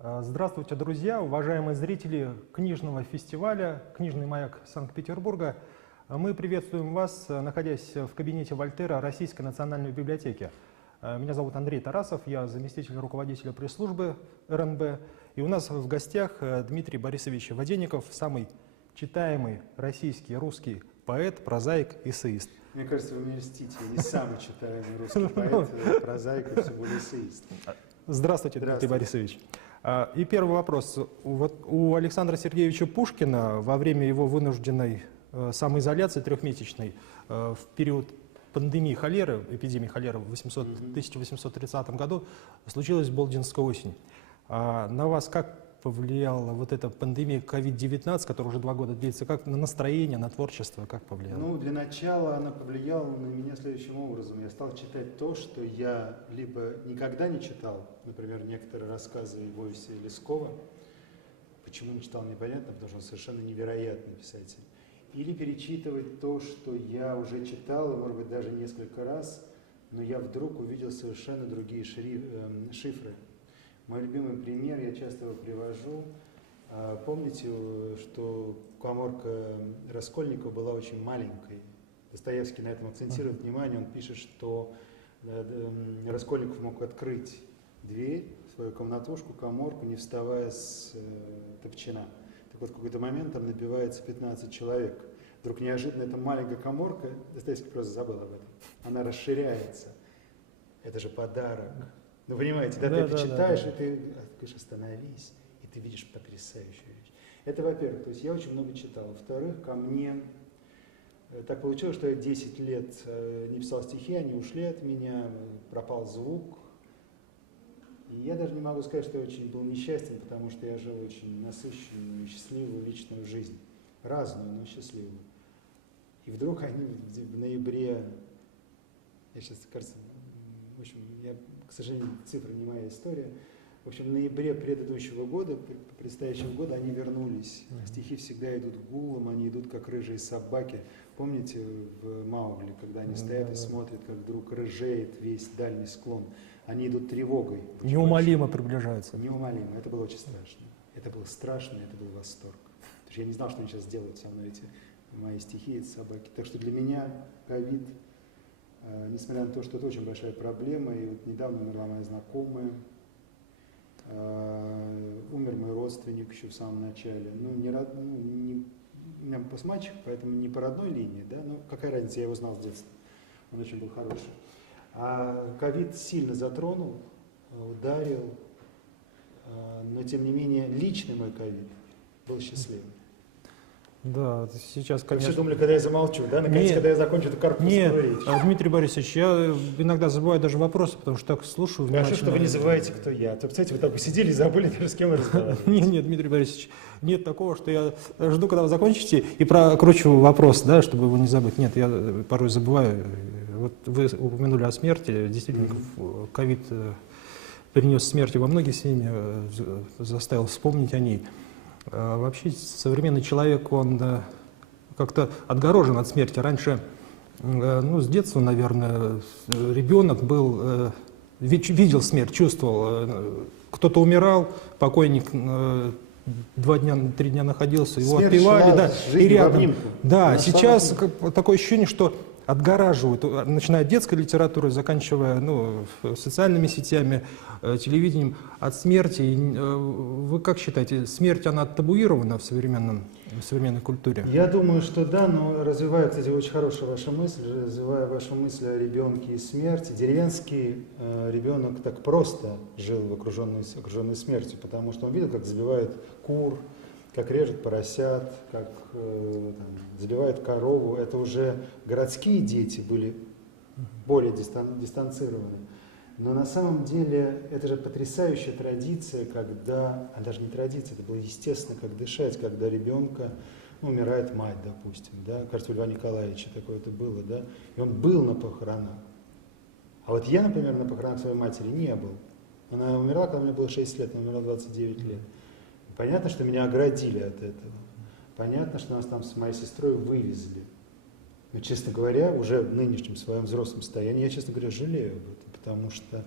Здравствуйте, друзья, уважаемые зрители книжного фестиваля «Книжный маяк Санкт-Петербурга». Мы приветствуем вас, находясь в кабинете Вольтера Российской национальной библиотеки. Меня зовут Андрей Тарасов, я заместитель руководителя пресс-службы РНБ. И у нас в гостях Дмитрий Борисович Воденников, самый читаемый российский русский поэт, прозаик, эссеист. Мне кажется, вы мне льстите, я не самый читаемый русский поэт, прозаик и всего более эссеист. Здравствуйте, Дмитрий Борисович. И первый вопрос. Вот у Александра Сергеевича Пушкина во время его вынужденной самоизоляции трехмесячной в период пандемии холеры, эпидемии холеры в 1830 году случилась Болдинская осень. На вас как повлияла вот эта пандемия COVID-19, которая уже 2 года длится, как на настроение, на творчество, как повлияла? Ну, для начала она повлияла на меня следующим образом. Я стал читать то, что я либо никогда не читал, например, некоторые рассказы Войси Лескова. Почему не читал, непонятно, потому что он совершенно невероятный писатель. Или перечитывать то, что я уже читал, и, может быть, даже несколько раз, но я вдруг увидел совершенно другие шифры. Мой любимый пример, я часто его привожу. Помните, что каморка Раскольникова была очень маленькой? Достоевский на этом акцентирует внимание. Он пишет, что Раскольников мог открыть дверь в свою комнатушку, каморку, не вставая с топчина. Так вот, в какой-то момент там набивается 15 человек. Вдруг неожиданно эта маленькая каморка, Достоевский просто забыл об этом, она расширяется. Это же подарок. Ну, понимаете, да, ты это читаешь, и ты говоришь, остановись, и ты видишь потрясающую вещь. Это, во-первых, то есть я очень много читал. Во-вторых, ко мне так получилось, что я 10 лет не писал стихи, они ушли от меня, пропал звук. И я даже не могу сказать, что я очень был несчастен, потому что я жил очень насыщенную, счастливую личную жизнь. Разную, но счастливую. И вдруг они в ноябре, я сейчас, кажется, в общем, к сожалению, цифры не моя история. В общем, в ноябре предыдущего года, предстоящего года, они вернулись. Стихи всегда идут гулом, они идут как рыжие собаки. Помните в Маугли, когда они стоят и смотрят, как вдруг рыжеет весь дальний склон? Они идут тревогой. Неумолимо приближаются. Неумолимо. Это было очень страшно. Это было страшно, это был восторг. Потому что я не знал, что они сейчас делают со мной, эти мои стихи, эти собаки. Так что для меня ковид, несмотря на то, что это очень большая проблема, и вот недавно умерла моя знакомая, умер мой родственник еще в самом начале. Ну, у меня был мальчик, поэтому не по родной линии, да, но какая разница, я его знал с детства, он очень был хороший. А ковид сильно затронул, ударил, но тем не менее личный мой ковид был счастливым. Да, сейчас, конечно... Вы все думали, когда я замолчу, да? Наконец, когда я закончу эту корпусную речь. Дмитрий Борисович, я иногда забываю даже вопросы, потому что так слушаю. Хорошо, что вы не забываете, кто я. То, представляете, вы так посидели и забыли, даже с кем вы разговариваете. Нет, Дмитрий Борисович, нет такого, что я жду, когда вы закончите, и прокручиваю вопрос, да, чтобы его не забыть. Нет, я порой забываю. Вот вы упомянули о смерти. Действительно, ковид принес смерть во многие семьи, заставил вспомнить о ней. Вообще современный человек, он как-то отгорожен от смерти. Раньше, ну, с детства, наверное, ребенок был, видел смерть, чувствовал. Кто-то умирал, покойник 2-3 дня находился, его смерть отпевали, да, и рядом. Да, но сейчас такое ощущение, что отгораживают, начиная от детской литературы, заканчивая социальными сетями, телевидением, от смерти. Вы как считаете, смерть, она табуирована в современной культуре? Я думаю, что да, но развивая, кстати, очень хорошая ваша мысль, развивая вашу мысль о ребенке и смерти, деревенский ребенок так просто жил окруженный смертью, потому что он видел, как забивают кур, как режут поросят, как забивают корову. Это уже городские дети были более дистанцированы. Но на самом деле это же потрясающая традиция, когда, а даже не традиция, это было естественно, как дышать, когда ребенка, умирает мать, допустим, да, кажется, у Льва Николаевича такое это было, да, и он был на похоронах. А вот я, например, на похоронах своей матери не был. Она умерла, когда мне было 6 лет, она умерла 29 лет. Понятно, что меня оградили от этого. Понятно, что нас там с моей сестрой вывезли. Но, честно говоря, уже в нынешнем своем взрослом состоянии, я, честно говоря, жалею об этом, потому что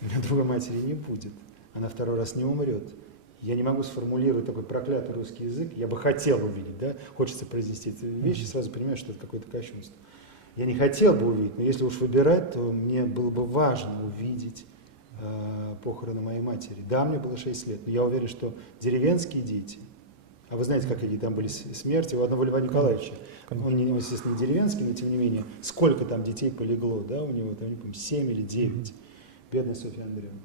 у меня другой матери не будет. она второй раз не умрет. Я не могу сформулировать такой проклятый русский язык, я бы хотел увидеть, да, хочется произнести эти вещи, сразу понимаешь, что это какое-то кощунство. Я не хотел бы увидеть, но если уж выбирать, то мне было бы важно увидеть похороны моей матери. Да, мне было 6 лет, но я уверен, что деревенские дети, а вы знаете, какие там были смерти у одного Льва Николаевича, он, естественно, не деревенский, но тем не менее, сколько там детей полегло, да, у него, там, не помню, 7 или 9, бедная Софья Андреевна.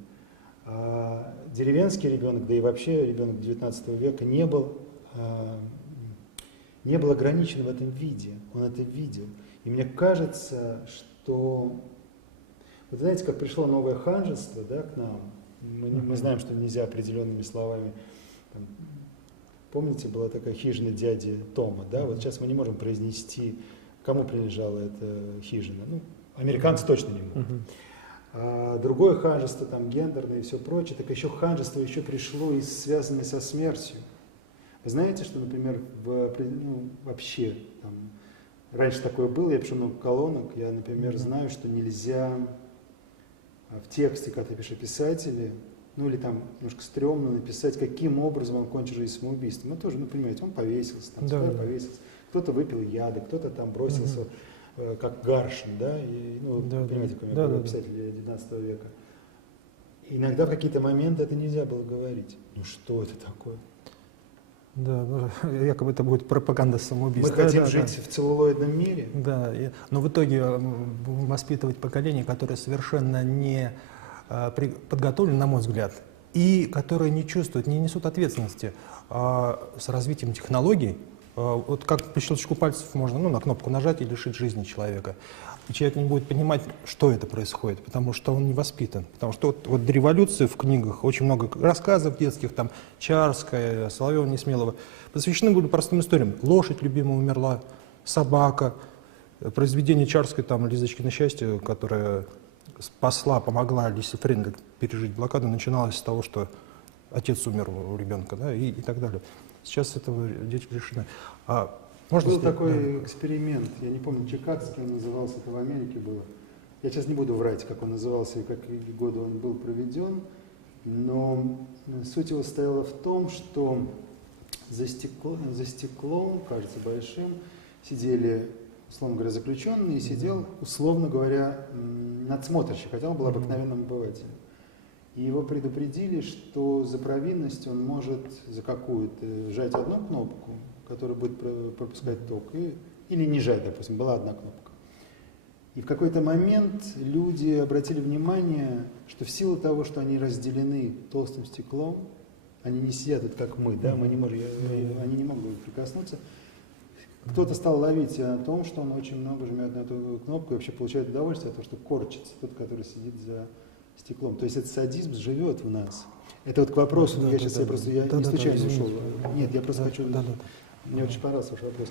А деревенский ребенок, да и вообще ребенок 19 века не был ограничен в этом виде, он это видел. И мне кажется, что, вот знаете, как пришло новое ханжество, да, к нам, мы знаем, что нельзя определенными словами, там, помните, была такая хижина дяди Тома, да, вот сейчас мы не можем произнести, кому принадлежала эта хижина, ну, американцы точно не могут. А другое ханжество, там, гендерное и все прочее, так еще ханжество еще пришло и связанное со смертью. Вы знаете, что, например, вообще, там, раньше такое было, я пишу много колонок, я, например, знаю, что нельзя в тексте, когда ты пишешь о писателе, ну или там немножко стрёмно написать, каким образом он кончил жизнь самоубийством. Ну тоже, ну понимаете, он повесился, там, повесился, кто-то выпил яды, кто-то там бросился, как Гаршин, да, и, ну, понимаете, какой писатель 19 века. Иногда в какие-то моменты это нельзя было говорить. Ну что это такое? Да, ну, якобы это будет пропаганда самоубийства. Мы хотим жить в целлулоидном мире. Да, но в итоге воспитывать поколение, которое совершенно не подготовлено, на мой взгляд, и которые не чувствуют, не несут ответственности с развитием технологий. Вот как по щелчку пальцев можно, ну, на кнопку нажать и лишить жизни человека. И человек не будет понимать, что это происходит, потому что он не воспитан. Потому что вот до революции в книгах очень много рассказов детских, там, Чарская, Соловьева, Несмелова, посвящены были простым историям. Лошадь любимая умерла, собака, произведение Чарской, там, Лизочкино счастье, которое спасла, помогла Лисе Фрейндлих пережить блокаду, начиналось с того, что отец умер у ребенка, да, и так далее. Сейчас этого дети лишены. Был такой эксперимент, я не помню, чикагский он назывался, это в Америке было. Я сейчас не буду врать, как он назывался и какие годы он был проведен, но суть его состояла в том, что за стеклом, кажется, большим, сидели, условно говоря, заключенные, и сидел, условно говоря, надсмотрщик, хотя он был обыкновенным обывателем. И его предупредили, что за провинность он может за какую-то жать одну кнопку, которая будет пропускать ток, или не жать, допустим, была одна кнопка. И в какой-то момент люди обратили внимание, что в силу того, что они разделены толстым стеклом, они не сидят вот как мы, да, мы не можем, они не могут прикоснуться. Кто-то стал ловить о том, что он очень много жмет на эту кнопку и вообще получает удовольствие от того, что корчится тот, который сидит за стеклом. То есть этот садизм живет в нас. Это вот к вопросу, я не случайно ушел. Нет, я просто хочу... Мне очень понравился ваш вопрос.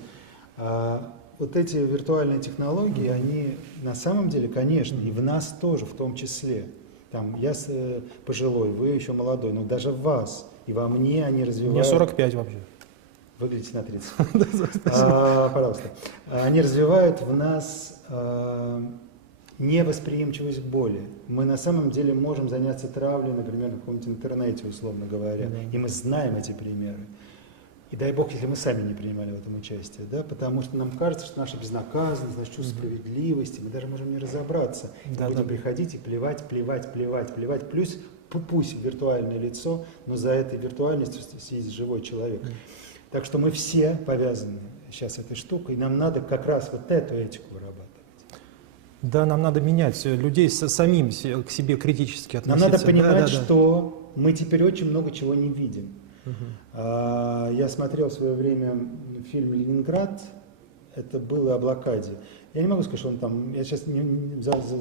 Вот эти виртуальные технологии, они на самом деле, конечно, и в нас тоже в том числе. Там, я пожилой, вы еще молодой, но даже в вас и во мне они развивают... Мне 45 вообще. Выглядите на 30. Пожалуйста. Они развивают в нас невосприимчивость к боли. Мы на самом деле можем заняться травлей, например, на каком-нибудь интернете, условно говоря, и мы знаем эти примеры. И дай Бог, если мы сами не принимали в этом участие, да, потому что нам кажется, что наша безнаказанность, наше чувство справедливости, мы даже можем не разобраться. Будем приходить и плевать. Плюс пусть виртуальное лицо, но за этой виртуальностью сидит живой человек. Так что мы все повязаны сейчас этой штукой, и нам надо как раз вот эту этику вырабатывать. Да, нам надо менять людей самим к себе критически относиться. Нам надо понимать, что мы теперь очень много чего не видим. Я смотрел в свое время фильм «Ленинград», это было о блокаде. Я не могу сказать, что он там, я сейчас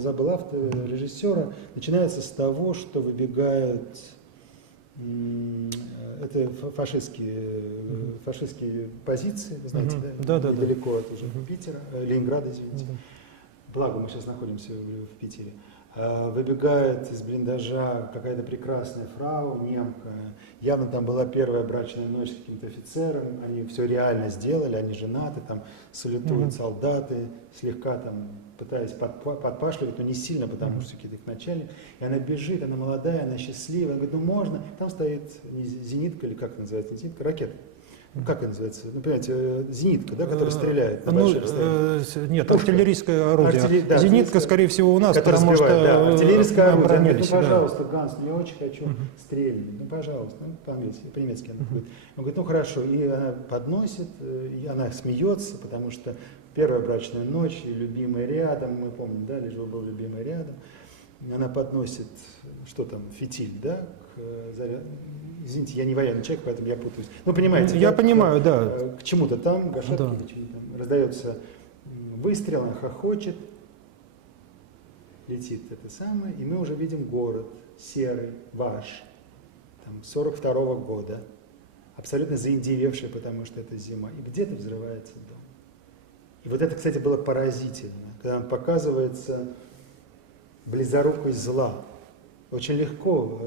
забыл автора, режиссера. Начинается с того, что выбегают, это фашистские позиции, вы знаете, да? Недалеко от уже Питера, Ленинграда, извините. Благо мы сейчас находимся в Питере. Выбегает из блиндажа какая-то прекрасная фрау, немка. Явно там была первая брачная ночь с каким-то офицером. Они все реально сделали, они женаты, там салютуют солдаты, слегка там пытаясь подпашливать, но не сильно, потому что какие-то их начальник. И она бежит, она молодая, она счастливая. Она говорит, ну можно. Там стоит не зенитка, или как это называется, не зенитка, ракета. Ну, как это называется? Ну, понимаете, зенитка, да, которая стреляет на большие расстояния. Нет, Пушка. артиллерийское орудие. Да, Зенитка, скорее всего, у нас, которая потому что да, артиллерийское мы орудие. Она говорит, оборонялись, ну, да. пожалуйста, Ганс, я очень хочу стрельнуть. Ну, пожалуйста, ну, по-немецки она говорит. Он говорит, ну хорошо. И она подносит, и она смеется, потому что первая брачная ночь, и любимый рядом, мы помним, да, лишь бы был любимый рядом. Она подносит, что там, фитиль, да, к заряду. Извините, я не военный человек, поэтому я путаюсь. Ну, понимаете, Я да, понимаю, да. К чему-то там, гашетке, Да. к чему-то там. Раздается выстрел, она хохочет, летит это самое, и мы уже видим город серый, ваш, там, 42-го года, абсолютно заиндевевший, потому что это зима, и где-то взрывается дом. И вот это, кстати, было поразительно, когда он показывается близорукость зла. Очень легко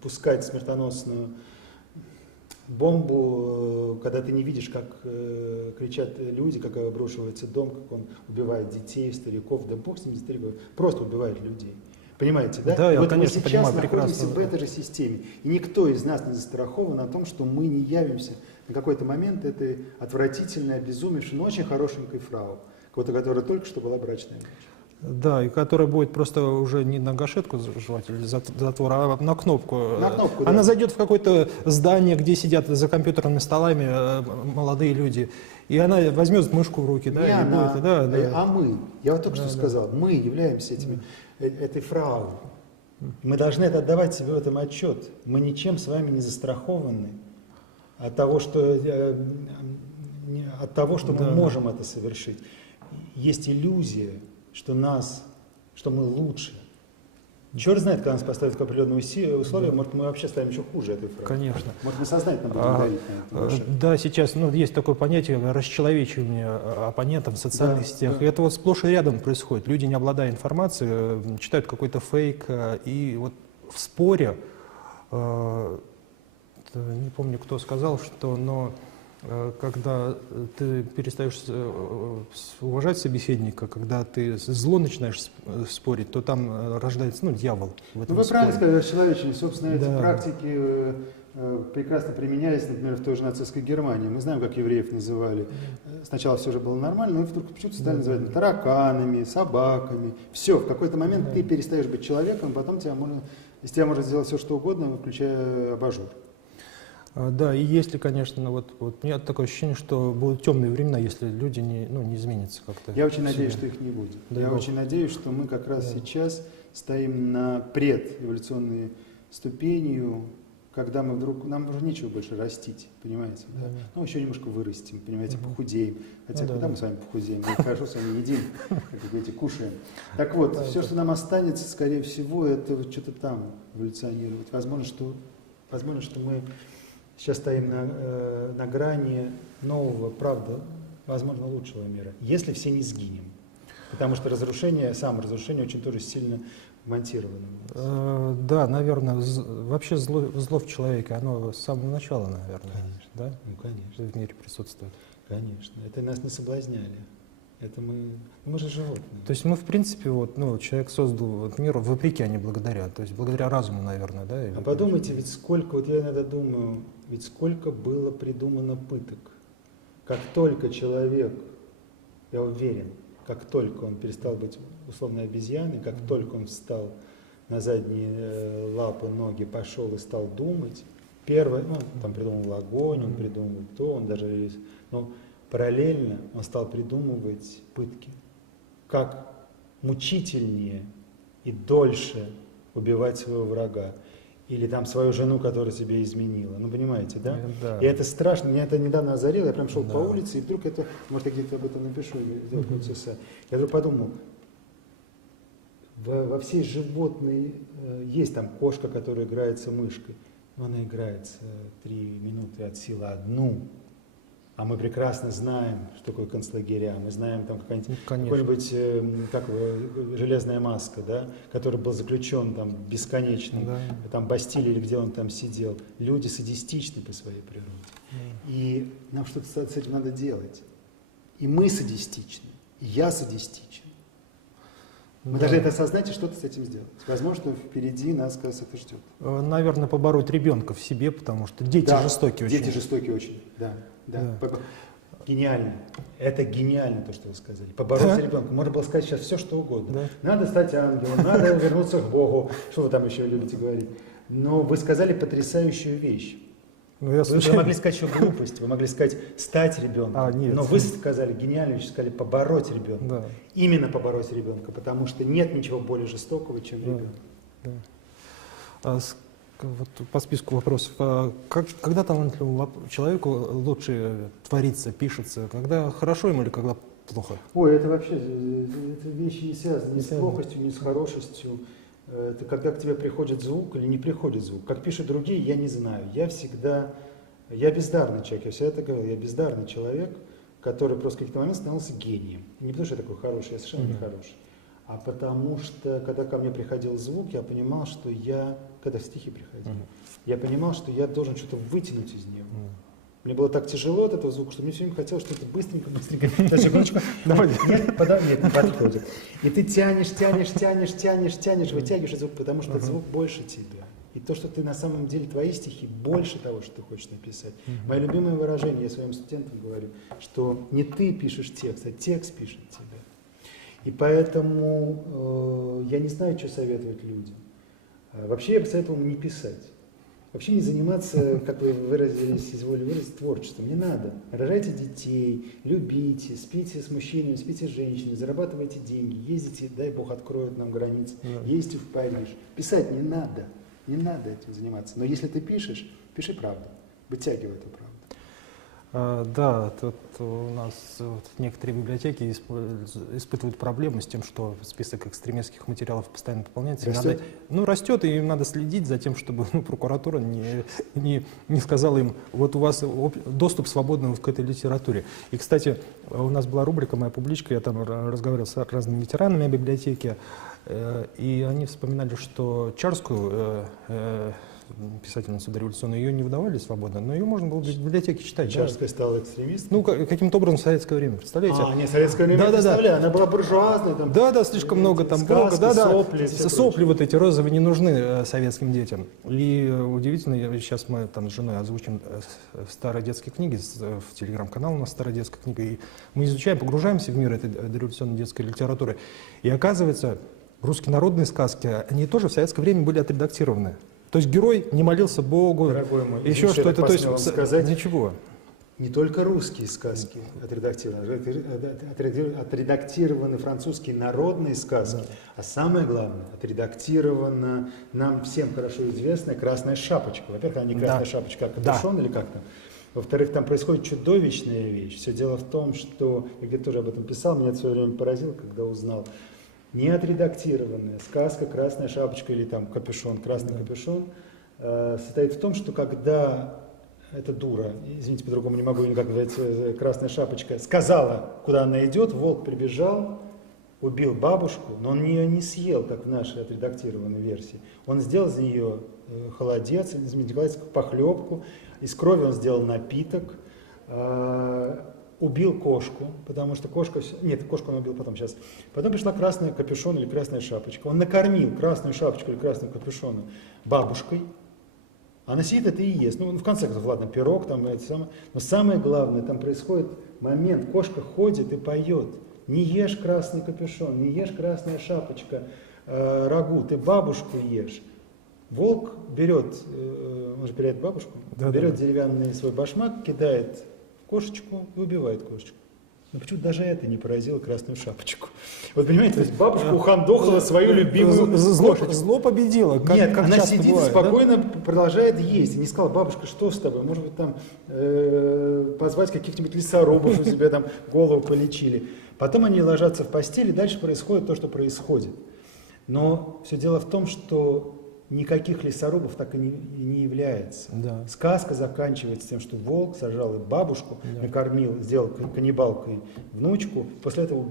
пускать смертоносную бомбу, когда ты не видишь, как кричат люди, как обрушивается дом, как он убивает детей, стариков, да бог с ними стариков, просто убивает людей. Понимаете, да? Да, И я, вот конечно, мы сейчас понимаю находимся прекрасно. в этой же системе. И никто из нас не застрахован о том, что мы не явимся на какой-то момент этой отвратительной, обезумевшей, но очень хорошенькой фрау, кого-то, которая только что была брачная ночь. Да, и которая будет просто уже не на гашетку жевать или затвор, а на кнопку. На кнопку, да. Она зайдет в какое-то здание, где сидят за компьютерными столами молодые люди, и она возьмет мышку в руки, да, Не и она, будет, да, да. а мы. Я вот только что сказал, мы являемся этой фрау. Мы должны отдавать себе в этом отчет. Мы ничем с вами не застрахованы от того, что мы можем это совершить. Есть иллюзия, что мы лучше. Черт знает, когда нас поставят к определенным условиям, может, мы вообще станем еще хуже этой фразы. Конечно. Может, мы сознательно будем давить на это больше. Да, сейчас есть такое понятие расчеловечивание оппонентов в социальных сетях. И это вот сплошь и рядом происходит. Люди, не обладая информацией, читают какой-то фейк. И вот в споре, не помню, кто сказал, но когда ты перестаешь уважать собеседника, когда ты зло начинаешь спорить, то там рождается дьявол в этом Вы правильно споре. сказали, расчеловечение. Собственно, эти Да. практики прекрасно применялись, например, в той же нацистской Германии. Мы знаем, как евреев называли. Сначала все же было нормально, но вдруг почему-то стали называть тараканами, собаками. Все, в какой-то момент ты перестаешь быть человеком, потом из тебя можно сделать все, что угодно, включая абажур. Да, и если, конечно, вот у меня такое ощущение, что будут темные времена, если люди не изменятся как-то. Я очень надеюсь, что их не будет. Дай Я Бог. очень надеюсь, что мы как раз сейчас стоим на предэволюционной ступенью, когда нам уже нечего больше растить, понимаете? Да? Ну, еще немножко вырастим, понимаете, похудеем. Хотя когда мы с вами похудеем? Мы хорошо с вами едим, как вы говорите, кушаем. Так вот, все, что нам останется, скорее всего, это вот что-то там эволюционировать. Возможно, что мы сейчас стоим на грани нового, правда, возможно, лучшего мира, если все не сгинем. Потому что саморазрушение очень тоже сильно монтировано. Да, наверное, вообще зло в человеке, оно с самого начала, наверное, Конечно. да? Ну, конечно. В мире присутствует. Конечно. Это нас не соблазняли. Это мы же животные. То есть мы, в принципе, человек создал мир вопреки, а не благодаря. То есть благодаря разуму, наверное, да? А подумайте, ведь сколько, вот я иногда думаю, ведь сколько было придумано пыток. Как только человек, я уверен, как только он перестал быть условной обезьяной, как только он встал на задние лапы, ноги, пошел и стал думать, первое, там придумал огонь, он придумал то, он даже, параллельно он стал придумывать пытки. Как мучительнее и дольше убивать своего врага. Или там свою жену, которая тебя изменила. Ну, понимаете, да? Да. И это страшно. Меня это недавно озарило. Я прям шел по улице, и вдруг это, может, я где-то об этом напишу, или сделаю какой-то эссе. Я вдруг подумал, во всей животной есть там кошка, которая играется мышкой. Но она играется 3 минуты от силы 1. А мы прекрасно знаем, что такое концлагеря. Мы знаем там какой-нибудь железная маска, да, который был заключен там бесконечно, там Бастилия или где он там сидел. Люди садистичны по своей природе. И нам что-то с этим надо делать. И мы садистичны. я садистичен. Мы Да. должны это осознать и что-то с этим сделать. Возможно, впереди нас, кажется, это ждет. Наверное, побороть ребенка в себе, потому что дети Да, жестокие очень. Дети жестокие очень, да. Да. Гениально. Это гениально, то, что вы сказали. Побороться Да. ребенка. Можно было сказать сейчас все, что угодно. Да. Надо стать ангелом, надо вернуться к Богу. Что вы там еще любите говорить? Но вы сказали потрясающую вещь. Ну, я Вы случайно- могли сказать еще глупость, вы могли сказать стать ребенком. Нет. Но вы сказали гениальную вещь, сказали побороть ребенка. Да. Именно побороть ребенка, потому что нет ничего более жестокого, чем Да. ребенок. Да. Вот по списку вопросов. Когда талантливому человеку лучше творится, пишется? Когда хорошо ему или когда плохо? Ой, это вообще, это вещи не связаны ни с связаны. плохостью, ни с хорошестью. Это когда к тебе приходит звук или не приходит звук. Как пишут другие, я не знаю. Я бездарный человек, я всегда это говорил, я бездарный человек, который просто в какие-то моменты становился гением. Не потому что я такой хороший, я совершенно не хороший, а потому что, когда ко мне приходил звук, я понимал, что когда стихи приходили, я понимал, что я должен что-то вытянуть из него. Мне было так тяжело от этого звука, что мне все время хотелось что-то быстренько. На секундочку. Нет, не подходит. И ты тянешь, вытягиваешь звук, потому что звук больше тебя. И то, что ты на самом деле, твои стихи больше того, что ты хочешь написать. Мое любимое выражение, я своим студентам говорю, что не ты пишешь текст, а текст пишет тебя. И поэтому я не знаю, что советовать людям. Вообще я бы советовал не писать. Вообще не заниматься, как вы выразились, изволили выразить, творчеством. Не надо. Рожайте детей, любите, спите с мужчинами, спите с женщинами, зарабатывайте деньги, ездите, дай Бог откроет нам границы, ездите в Париж. Писать не надо. Не надо этим заниматься. Но если ты пишешь, пиши правду. Вытягивай эту правду. Да, тут у нас некоторые библиотеки испытывают проблемы с тем, что список экстремистских материалов постоянно пополняется. Растет? Растет, и им надо следить за тем, чтобы прокуратура не сказала им, вот у вас доступ свободный к этой литературе. И, кстати, у нас была рубрика «Моя публичка», я там разговаривал с разными ветеранами библиотеки, и они вспоминали, что Чарскую, писательницу дореволюционную, ее не выдавали свободно, но ее можно было в библиотеке читать. Чарская стала экстремисткой? Ну, каким-то образом в советское время, представляете? Не, советское время, Да. представляю, она была буржуазной. Там, Да, слишком много там сказки, Бога, сопли, все сопли вот эти розовые не нужны советским детям. И удивительно, сейчас мы там с женой озвучим старые детские книги, в телеграм-канал у нас старая детская книга, и мы изучаем, погружаемся в мир этой дореволюционной детской литературы, и оказывается, русские народные сказки, они тоже в советское время были отредактированы. То есть герой не молился Богу, Дорогой мой, еще извините, что-то, я то есть посмел вам сказать. ничего. Не только русские сказки отредактированы, отредактированы французские народные сказки, а самое главное, отредактирована нам всем хорошо известная «Красная шапочка». Во-первых, она не «Красная шапочка», а «Капюшон» или как там. Во-вторых, там происходит чудовищная вещь. Все дело в том, что, я где-то тоже об этом писал, меня это в свое время поразило, когда узнал, не отредактированная сказка «Красная шапочка» или там «Капюшон», «Красный капюшон» состоит в том, что когда эта дура, извините, по-другому не могу никак говорить, «Красная шапочка», сказала, куда она идет, волк прибежал, убил бабушку, но он ее не съел, как в нашей отредактированной версии. Он сделал из нее холодец, извините, похлебку, из крови он сделал напиток, убил кошку, потому что кошку он убил потом, сейчас. Потом пришла красная капюшон или красная шапочка. Он накормил красную шапочку или красную капюшона бабушкой. Она сидит это и ест. Ну, в конце концов, ладно, пирог там, это самое. Но самое главное, там происходит момент, кошка ходит и поет. Не ешь красный капюшон, не ешь красная шапочка, рагу, ты бабушку ешь. Волк берет, он же берет бабушку, берет деревянный свой башмак, кидает кошечку и убивает кошечку. Но почему-то даже это не поразило красную шапочку. Вот понимаете, то есть бабушка ухандохала свою любимую кошечку. Зло победило. Нет, она часто сидит бывает, и спокойно продолжает есть. И не сказала, бабушка, что с тобой? Может быть, там позвать каких-нибудь лесорубов, чтобы себе там голову полечили. Потом они ложатся в постель, и дальше происходит то, что происходит. Но все дело в том, что никаких лесорубов так и не является. Да. Сказка заканчивается тем, что волк сажал бабушку, накормил, сделал каннибалкой внучку, после этого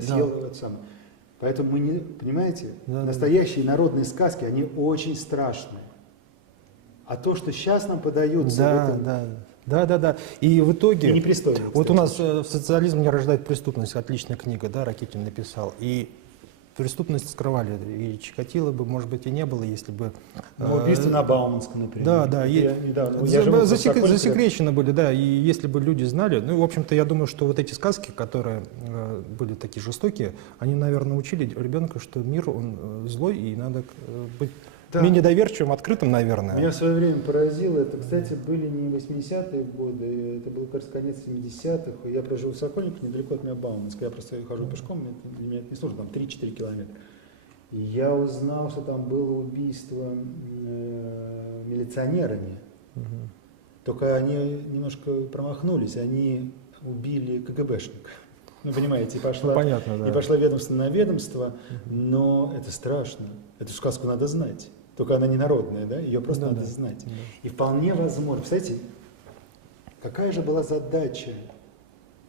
съел это самое. Поэтому мы не, понимаете, настоящие народные сказки, они очень страшные. А то, что сейчас нам подают, Да, да, да. И в итоге... И непристойно, Вот у кстати. нас «Социализм не рождает преступность». Отличная книга, да, Ракитин написал. И преступность скрывали. И Чикатило бы, может быть, и не было, если бы... Ну, убийство на Бауманском, например. Да, да. Я недавно, я живу в Сокольниково. Засекречены были, да. И если бы люди знали... Ну, в общем-то, я думаю, что вот эти сказки, которые были такие жестокие, они, наверное, учили ребенка, что мир, он злой, и надо быть Да. менее доверчивым, открытым, наверное. Меня в свое время поразило, это, кстати, были не 80-е годы, это был, кажется, конец 70-х. Я прожил в Сокольниково, недалеко от меня Бауманска. Я просто хожу пешком, для меня это не сложно, там 3-4 километра. И я узнал, что там было убийство милиционерами. Мгм. Только они немножко промахнулись, они убили КГБшника. Ну, понимаете, и Ну, понятно, да. пошла ведомство на ведомство, но это страшно. Эту сказку надо знать. Только она не народная, да? Ее просто Да, надо да. знать. Да. И вполне возможно. Представляете, какая же была задача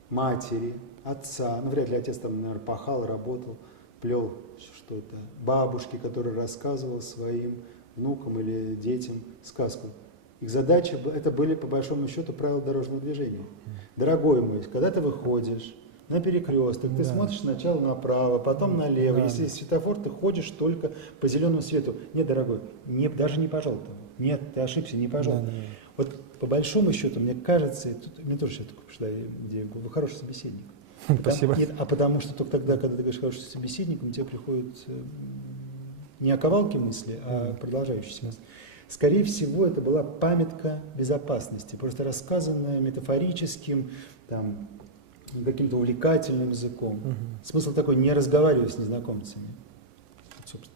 матери, отца, ну, вряд ли отец там, наверное, пахал, работал, плел что-то, бабушки, который рассказывал своим внукам или детям сказку. Их задача, это были, по большому счету, правила дорожного движения. Дорогой мой, когда ты выходишь на перекресток, ты Да. смотришь сначала направо, потом налево. Да, Если да. есть светофор, ты ходишь только по зеленому свету. Нет, дорогой, даже не по желтому. Нет, ты ошибся, не по Да, желтому. да, да. Вот по большому счету, мне кажется, и тут, мне тоже сейчас такая пришла идея, вы хороший собеседник. Спасибо. Нет, а потому что только тогда, когда ты говоришь хороший собеседник, у тебя приходят не оковалки мысли, а продолжающиеся мысли. Скорее всего, это была памятка безопасности, просто рассказанная метафорическим, там, каким-то увлекательным языком. Смысл такой: не разговаривать с незнакомцами.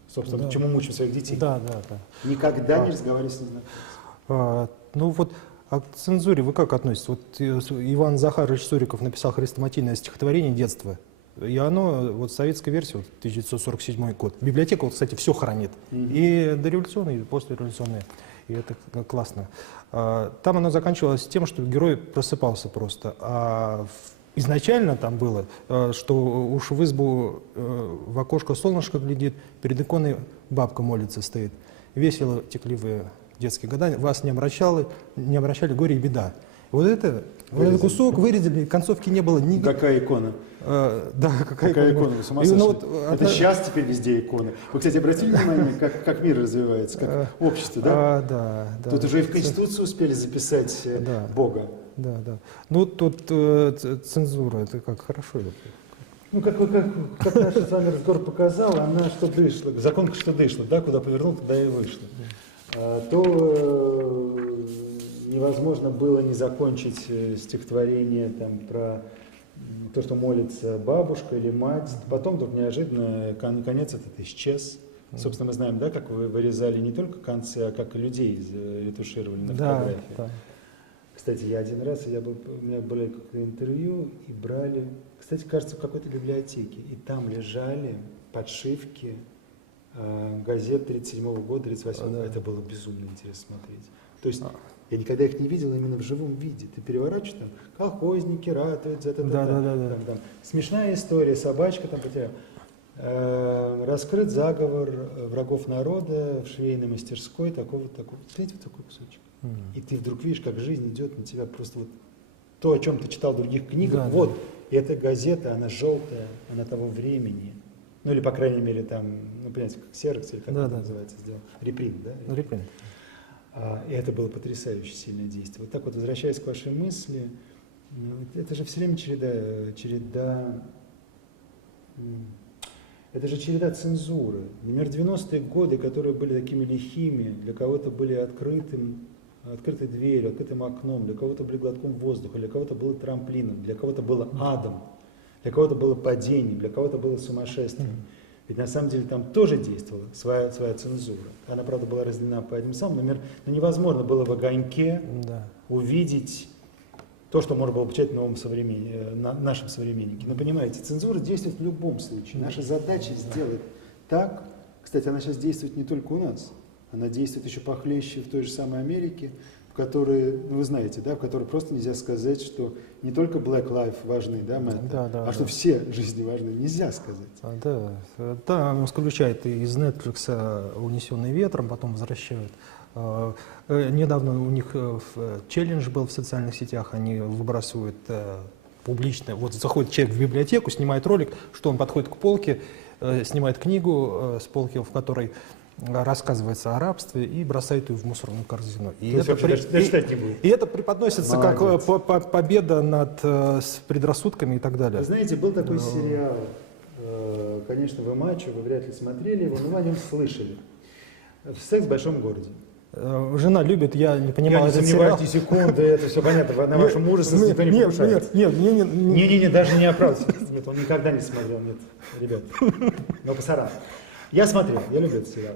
Собственно, Да. почему мучим своих детей. Да, да, да. Никогда не разговаривать с незнакомцами. Ну вот, а к цензуре вы как относитесь? Вот Иван Захарович Суриков написал хрестоматийное стихотворение «Детство». И оно, вот советская версия, вот 1947 год. Библиотека, вот, кстати, все хранит. И дореволюционные, и послереволюционные. И это классно. Там оно заканчивалось тем, что герой просыпался просто. Изначально там было, что уж в избу в окошко солнышко глядит, перед иконой бабка молится стоит. Весело текли вы детские года, вас не обращали горе и беда. Вот это, вот этот кусок вырезали, концовки не было ни... Какая икона? Да, Какая икона? Вы с ума И, сошли? ну, вот, это сейчас теперь везде иконы. Вы, кстати, обратили внимание, как мир развивается, как общество, да? Да, да. Тут уже и в Конституцию успели записать Да. Бога. Да, да. Ну, тут цензура, это как хорошо. Ну, как наш с вами разговор показал, она что дышла, закон что дышла, да, куда повернул, туда и вышла. То невозможно было не закончить стихотворение там, про то, что молится бабушка или мать. Потом вдруг неожиданно конец этот исчез. Собственно, мы знаем, да, как вы вырезали не только концы, а как и людей ретушировали на фотографии. Да. Кстати, я один раз, у меня были какое-то интервью, и брали, кстати, кажется, в какой-то библиотеке, и там лежали подшивки газет 37-го года, 38-го. Да. Это было безумно интересно смотреть. То есть я никогда их не видел именно в живом виде. Ты переворачиваешь, там, колхозники ратуют за это. Да. Там. Смешная история, собачка там потеряла. Раскрыт заговор врагов народа в швейной мастерской, такого-то. Смотрите, вот такой кусочек. И ты вдруг видишь, как жизнь идет на тебя просто вот то, о чем ты читал в других книгах. Да, вот, и эта газета, она желтая, она того времени. Ну или, по крайней мере, там, ну, понимаете, как ксерокс, или как Да, это да. называется, сделал. Репринт, да? Ну, репринт. И это было потрясающе сильное действие. Вот так вот, возвращаясь к вашей мысли, это же все время это же череда цензуры. Например, 90-е годы, которые были такими лихими, для кого-то были открытой дверью, открытым окном, для кого-то были глотком воздуха, для кого-то было трамплином, для кого-то было адом, для кого-то было падением, для кого-то было сумасшествием. Ведь на самом деле там тоже действовала своя цензура. Она, правда, была разделена по одним самым, например, невозможно было в огоньке увидеть то, что можно было почитать нашем современнике. Но понимаете, цензура действует в любом случае. Наша задача сделать так, кстати, она сейчас действует не только у нас, она действует еще похлеще в той же самой Америке, в которые, ну вы знаете, да, в которой просто нельзя сказать, что не только Black Life важны, да, Мэтт, а что все жизни важны, нельзя сказать. Да, он исключает из Netflix «Унесенный ветром», потом возвращают. Недавно у них челлендж был в социальных сетях, они выбрасывают публично, вот заходит человек в библиотеку, снимает ролик, что он подходит к полке, снимает книгу с полки, в которой рассказывается о рабстве, и бросает ее в мусорную корзину. И это преподносится как победа над предрассудками и так далее. Вы знаете, был такой сериал, конечно, вы мачо, вы вряд ли смотрели его, но вы о нем слышали. «Секс в большом городе». Жена любит, я не понимаю этот сериал. Я не сомневаюсь, секунды, это все понятно, на вашем ужасе никто не покушается. Нет, даже не оправдывайся. Нет, он никогда не смотрел, нет, ребят. Но пасара. Я смотрел, я люблю этот сериал.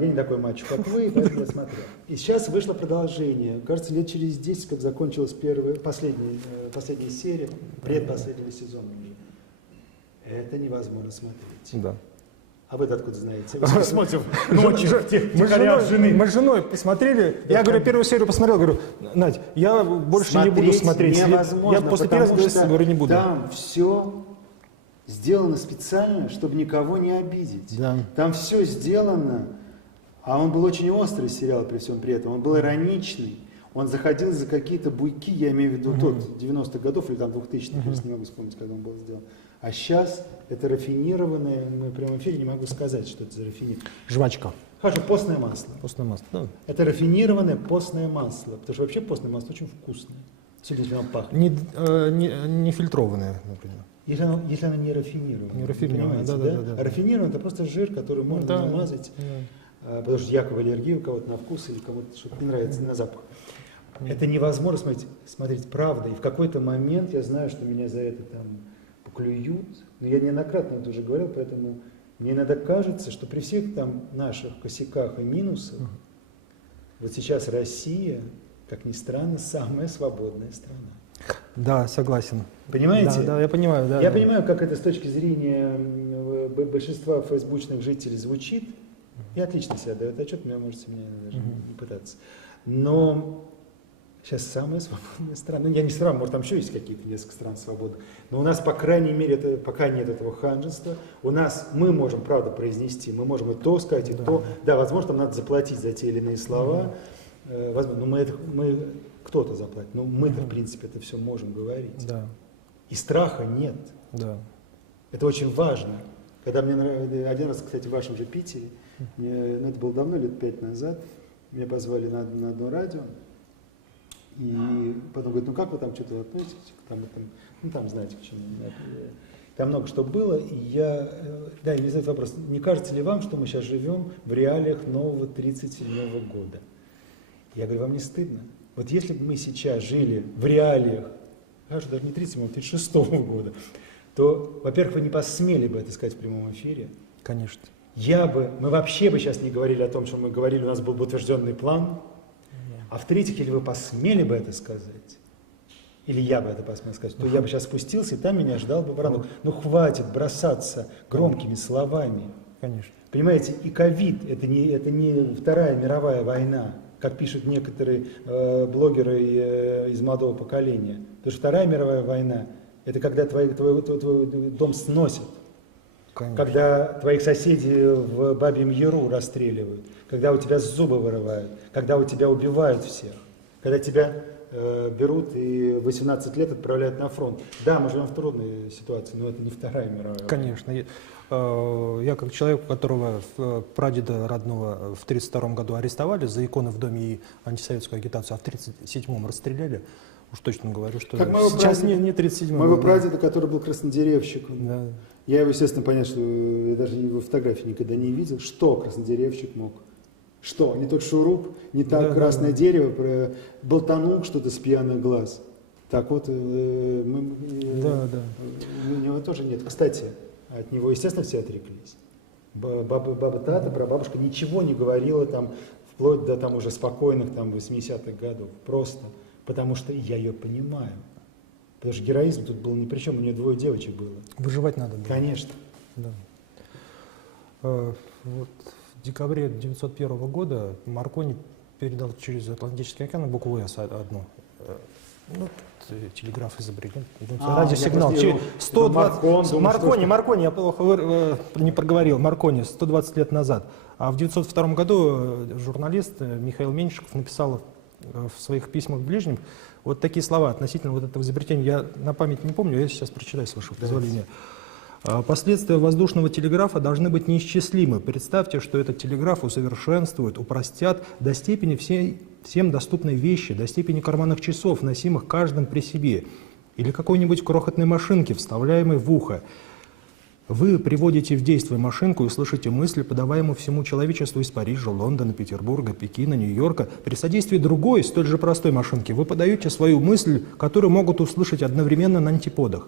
Я не такой мачо, как вы, поэтому я смотрел. И сейчас вышло продолжение. Кажется, лет через 10, как закончилась последняя серия, предпоследнего сезона уже. Это невозможно смотреть. Да. А вы откуда знаете? Вы смотрите ночью мы с женой посмотрели. Я говорю, первую серию посмотрел, говорю, Надь, я больше не буду смотреть. Невозможно, я после первого говорю, не буду. Там все сделано специально, чтобы никого не обидеть. Да. Там все сделано, а он был очень острый сериал при всем при этом, он был ироничный, он заходил за какие-то буйки, я имею в виду тот 90-х годов или там 2000-х, я не могу вспомнить, когда он был сделан. А сейчас это рафинированное, мы в прямом эфире не могу сказать, что это за рафинированное. Жвачка. Хорошо, постное масло. Постное масло, да. Это рафинированное постное масло, потому что вообще постное масло очень вкусное. Особенно оно пахнет. Не фильтрованное, например. Если оно не рафинированное. Не рафинированное, да. А рафинированное — это просто жир, который можно замазать, потому что якобы аллергия у кого-то на вкус или кому-то что-то не нравится на запах. Это невозможно смотреть правда. И в какой-то момент я знаю, что меня за это там поклюют. Но я неоднократно это уже говорил, поэтому мне иногда кажется, что при всех там наших косяках и минусах, вот сейчас Россия, как ни странно, самая свободная страна. Да, согласен. Понимаете? Да, я понимаю. Да, я понимаю, как это с точки зрения большинства фейсбучных жителей звучит. И отлично себя дает отчет, можете меня даже не пытаться. Но сейчас самая свободная страна. Я не страна, может, там еще есть какие-то несколько стран свободных. Но у нас, по крайней мере, пока нет этого ханжества. У нас мы можем, правда, произнести, мы можем и то сказать, и то. Да, возможно, там надо заплатить за те или иные слова. Возможно, но мы кто-то заплатит. Но мы-то, в принципе, это все можем говорить. Да. И страха нет. Да. Это очень важно. Когда мне один раз, кстати, в вашем же Питере, это было давно, лет 5 назад, меня позвали на одно радио, и потом говорят, ну как вы там что-то относитесь, там знаете к чему. Там много что было, и мне задают вопрос, не кажется ли вам, что мы сейчас живем в реалиях нового 1937 года? Я говорю, вам не стыдно? Вот если бы мы сейчас жили в реалиях, даже не 1937, а 1936 года, то, во-первых, вы не посмели бы это сказать в прямом эфире. Конечно. Мы вообще бы сейчас не говорили о том, что мы говорили, у нас был бы утвержденный план. А в-третьих, или вы посмели бы это сказать, или я бы это посмел сказать, то я бы сейчас спустился, и там меня ждал бы воронок. Ну хватит бросаться громкими словами. Конечно. Понимаете, и ковид это не Вторая мировая война, как пишут некоторые блогеры из молодого поколения. Потому что Вторая мировая война — это когда твой дом сносят. Конечно. Когда твоих соседей в Бабьем Яру расстреливают, когда у тебя зубы вырывают, когда у тебя убивают всех, когда тебя берут и 18 лет отправляют на фронт. Да, мы живем в трудной ситуации, но это не Вторая мировая война. Конечно. Я как человек, которого прадеда родного в 1932 году арестовали за иконы в доме и антисоветскую агитацию, а в 1937 расстреляли, уж точно говорю, что сейчас не 1937. Моего прадеда, который был краснодеревщиком. Да. Я его, естественно, понятно, что я даже его фотографии никогда не видел. Что краснодеревщик мог? Что? Не тот шуруп, не так красное дерево, болтанул что-то с пьяных глаз. Так вот, у него тоже нет. Кстати, от него, естественно, все отреклись. Баба Тата, прабабушка, ничего не говорила там, вплоть до там уже спокойных там 80-х годов. Просто потому что я ее понимаю. Потому что героизм тут был ни при чем, у нее 2 девочек было. Выживать надо было. Конечно. Да. Вот в декабре 1901 года Маркони передал через Атлантический океан букву «С» одну. Ну, телеграф изобретен. Радиосигнал. 120... Маркони, я плохо не проговорил. Маркони, 120 лет назад. А в 1902 году журналист Михаил Меньшиков написал в своих письмах к ближним вот такие слова относительно вот этого изобретения. Я на память не помню, я сейчас прочитаю, с вашего позволения. Последствия воздушного телеграфа должны быть неисчислимы. Представьте, что этот телеграф усовершенствуют, упростят до степени всем доступной вещи, до степени карманных часов, носимых каждым при себе, или какой-нибудь крохотной машинки, вставляемой в ухо. Вы приводите в действие машинку и слышите мысли, подаваемые всему человечеству из Парижа, Лондона, Петербурга, Пекина, Нью-Йорка. При содействии другой, столь же простой машинки, вы подаете свою мысль, которую могут услышать одновременно на антиподах.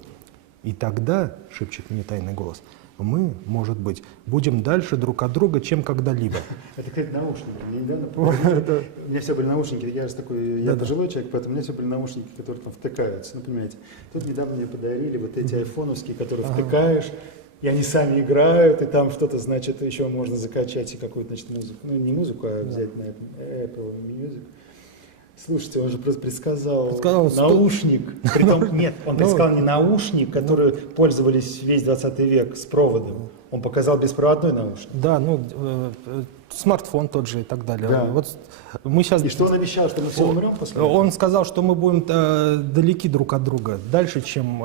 И тогда, шепчет мне тайный голос, мы, может быть, будем дальше друг от друга, чем когда-либо. Это, кстати, наушники. Мне недавно у меня все были наушники. Я же такой, я пожилой человек, поэтому у меня все были наушники, которые там втыкаются. Ну, понимаете, тут недавно мне подарили вот эти айфоновские, которые втыкаешь, и они сами играют, и там что-то, значит, еще можно закачать и какую-то, значит, музыку. Ну, не музыку, а взять на Apple Music. Слушайте, он же просто предсказал наушник. Притом, нет, он предсказал не наушник, который пользовались весь 20 век с проводом. Он показал беспроводной наушник. Да, ну, смартфон тот же и так далее. Да. Вот мы сейчас... И что он обещал, что мы все умрем после этого? Он сказал, что мы будем далеки друг от друга, дальше, чем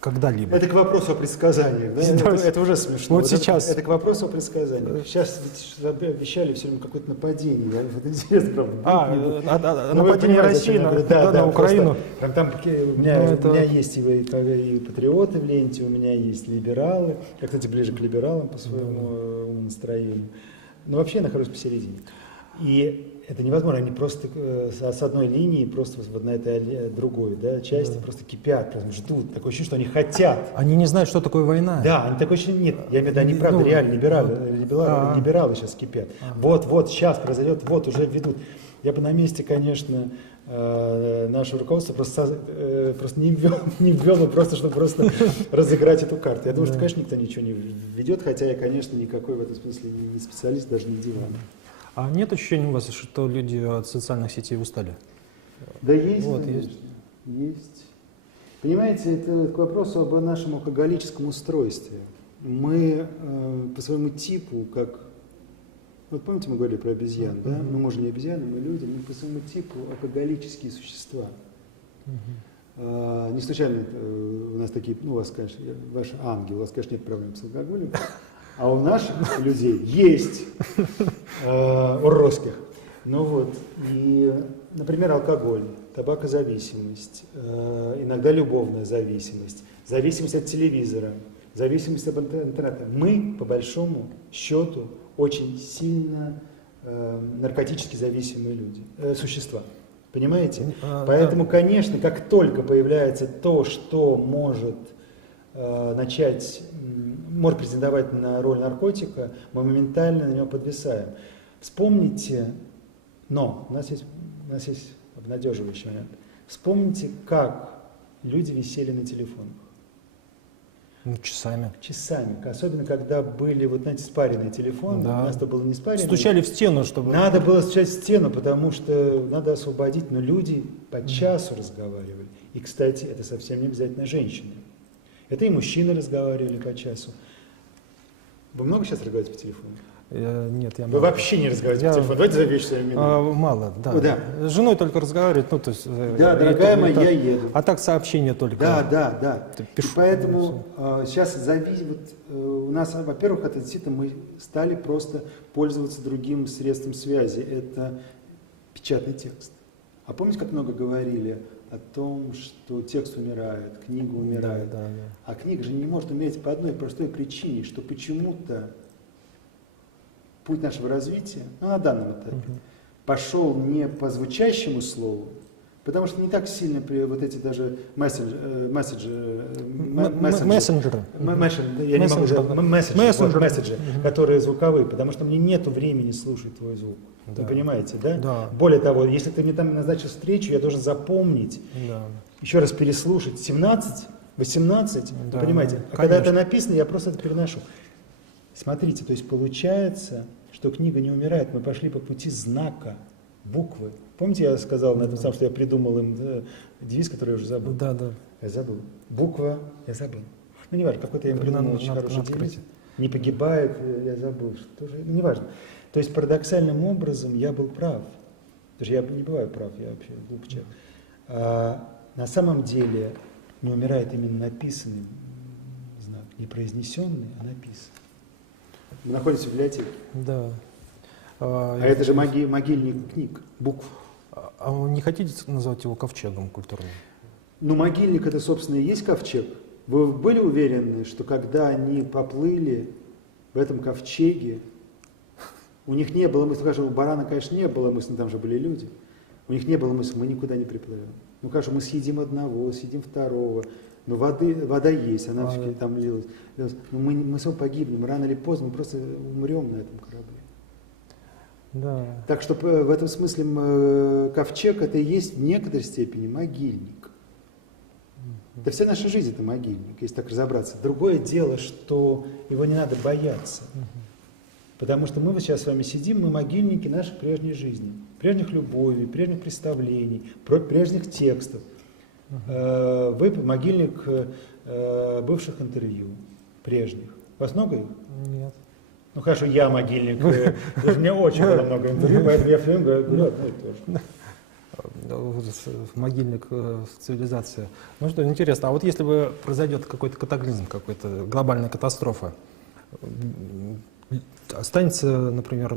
когда-либо. Это к вопросу о предсказаниях, да? Это уже смешно. Вот сейчас. Это к вопросу о предсказаниях. Сейчас обещали все время какое-то нападение. Вот интересно, правда. Нападение России на Украину. Там у меня есть и патриоты в ленте, у меня есть либералы. Я, кстати, ближе к либералам по своему настроению. Но вообще я нахожусь посередине. И это невозможно, они просто с одной линии, просто на этой другой части просто кипят, просто ждут. Такое ощущение, что они хотят. Они не знают, что такое война. Да, они такое ощущение, нет, я имею в виду, они правда реально либералы сейчас кипят. Вот, сейчас произойдет, вот уже ведут. Я бы на месте, конечно, наше руководство просто не ввел, просто чтобы просто разыграть эту карту. Я думаю, что, конечно, никто ничего не ведет, хотя я, конечно, никакой в этом смысле не специалист, даже не диван. А нет ощущения у вас, что люди от социальных сетей устали? Да есть, вот, конечно, есть. Понимаете, это к вопросу об нашем алкоголическом устройстве. Мы по своему типу, как... Вот помните, мы говорили про обезьян, да? Мы же не обезьяны, мы люди, мы по своему типу алкоголические существа. Не случайно у нас такие, ну, у вас, конечно, ваши ангелы, у вас, конечно, нет проблем с алкоголем. А у наших людей есть, у русских. Ну вот, и, например, алкоголь, табакозависимость, иногда любовная зависимость, зависимость от телевизора, зависимость от интернета. Мы, по большому счету, очень сильно наркотически зависимые люди, существа. Понимаете? Поэтому, конечно, как только появляется то, что может может претендовать на роль наркотика, мы моментально на него подвисаем. Вспомните, но у нас есть обнадеживающий момент. Вспомните, как люди висели на телефонах. Ну, часами. Часами. Особенно, когда были, вот, знаете, спаренные телефоны. Да. У нас это было не спаренные. Стучали в стену, чтобы... Надо было стучать в стену, потому что надо освободить. Но люди по часу разговаривали. И, кстати, это совсем не обязательно женщины. Это и мужчины разговаривали по часу. Вы много сейчас разговариваете по телефону? Нет, я Вы вообще не разговариваете по телефону? Давайте за вечер мало, да. Да. С женой только разговаривать, ну, то есть... Да, дорогая моя, я еду. А так сообщения только. Да. И поэтому сейчас у нас, во-первых, это действительно мы стали просто пользоваться другим средством связи. Это печатный текст. А помните, как много говорили о том, что текст умирает, книга умирает. Да. А книга же не может умереть по одной простой причине, что почему-то путь нашего развития, на данном этапе, пошел не по звучащему слову, потому что не так сильно вот эти даже мессенджеры, которые звуковые, потому что мне нету времени слушать твой звук. Да. Вы понимаете, да? Да? Более того, если ты мне там назначил встречу, я должен запомнить, еще раз переслушать 17, 18, вы понимаете? А когда это написано, я просто это переношу. Смотрите, то есть получается, что книга не умирает, мы пошли по пути знака. буквы. Помните, я сказал на этом самом, что я придумал им девиз, который я уже забыл? Да, да. Я забыл. Буква, я забыл. Ну, не важно, какой-то я им придумал очень хороший девиз. Не погибает, я забыл. Что же, ну, не важно. То есть парадоксальным образом я был прав. Потому что я не бываю прав, я вообще глупый человек. А на самом деле не умирает именно написанный знак, не произнесенный, а написанный. Мы находимся в библиотеке. Да. А это же могильник книг, букв. А вы не хотите назвать его ковчегом культурным? Ну, могильник это, собственно, и есть ковчег. Вы были уверены, что когда они поплыли в этом ковчеге, у них не было мысли, скажем, у барана, конечно, не было мысли, там же были люди, у них не было мысли, мы никуда не приплывем. Ну, конечно, мы съедим одного, съедим второго, но вода есть, она там лилась. Но мы все погибнем, рано или поздно мы просто умрем на этом корабле. Да. Так что в этом смысле ковчег это и есть в некоторой степени могильник. Да вся наша жизнь это могильник, если так разобраться. Другое дело, что его не надо бояться. Потому что мы вот сейчас с вами сидим, мы могильники нашей прежней жизни. Прежних любовей, прежних представлений, прежних текстов. Вы могильник бывших интервью, прежних. У вас много их? Нет. Ну хорошо, я могильник. Даже мне очень было много интервью, поэтому я все время говорю одно и то же. Могильник цивилизации. Ну что, интересно, а вот если бы произойдет какой-то катаклизм, какая-то глобальная катастрофа, останется, например,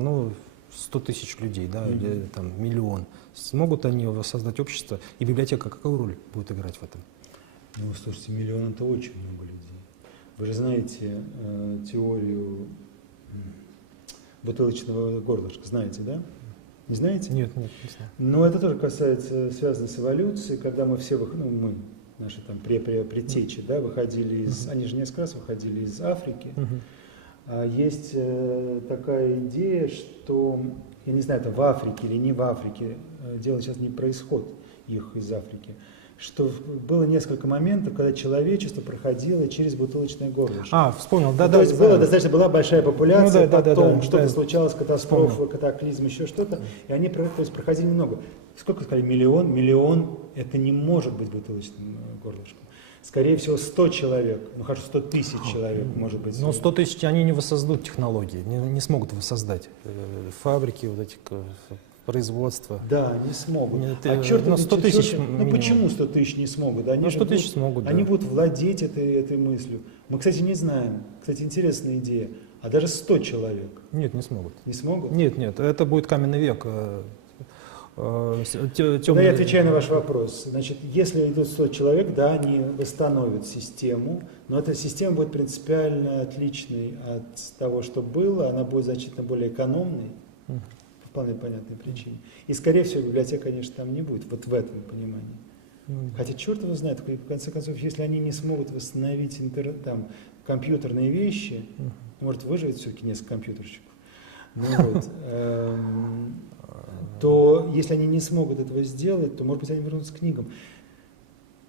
100 тысяч людей, да, или там миллион, смогут они воссоздать общество, и библиотека какую роль будет играть в этом? Ну, слушайте, миллион это очень много людей. Вы же знаете теорию бутылочного горлышка, знаете, да? Не знаете? Нет, не знаю. Но это тоже касается, связано с эволюцией, когда мы все, мы, наши там предтечи, да, выходили из, они же несколько раз выходили из Африки. Есть такая идея, что, я не знаю, это в Африке или не в Африке, дело сейчас не происходит их из Африки, что было несколько моментов, когда человечество проходило через бутылочное горлышко. Вспомнил, да, то есть была большая популяция, потом что-то случалось, катастрофа, вспомнил. катаклизм, еще что-то, и они проходили много. Сколько сказали? Миллион? Миллион – это не может быть бутылочным горлышком. Скорее всего, 100 человек, ну хорошо, 100 тысяч человек, может быть. Но 100 тысяч они не воссоздадут технологии, не смогут воссоздать фабрики, вот эти производства. Да, не смогут. Черт, 100 тысяч ну почему 100 тысяч не смогут? Они 100 тысяч смогут, Они да. будут владеть этой мыслью. Мы, кстати, не знаем. Кстати, интересная идея. А даже 100 человек. Нет, не смогут. Не смогут? Нет, это будет каменный век. Тогда я отвечаю на ваш вопрос. Значит, если идут 100 человек, да, они восстановят систему, но эта система будет принципиально отличной от того, что было, она будет значительно более экономной, по вполне понятной причине. И, скорее всего, библиотека, конечно, там не будет, вот в этом понимании. Хотя черт его знает, в конце концов, если они не смогут восстановить там, компьютерные вещи, может, выживет все-таки несколько компьютерщиков, то если они не смогут этого сделать, то, может быть, они вернутся к книгам.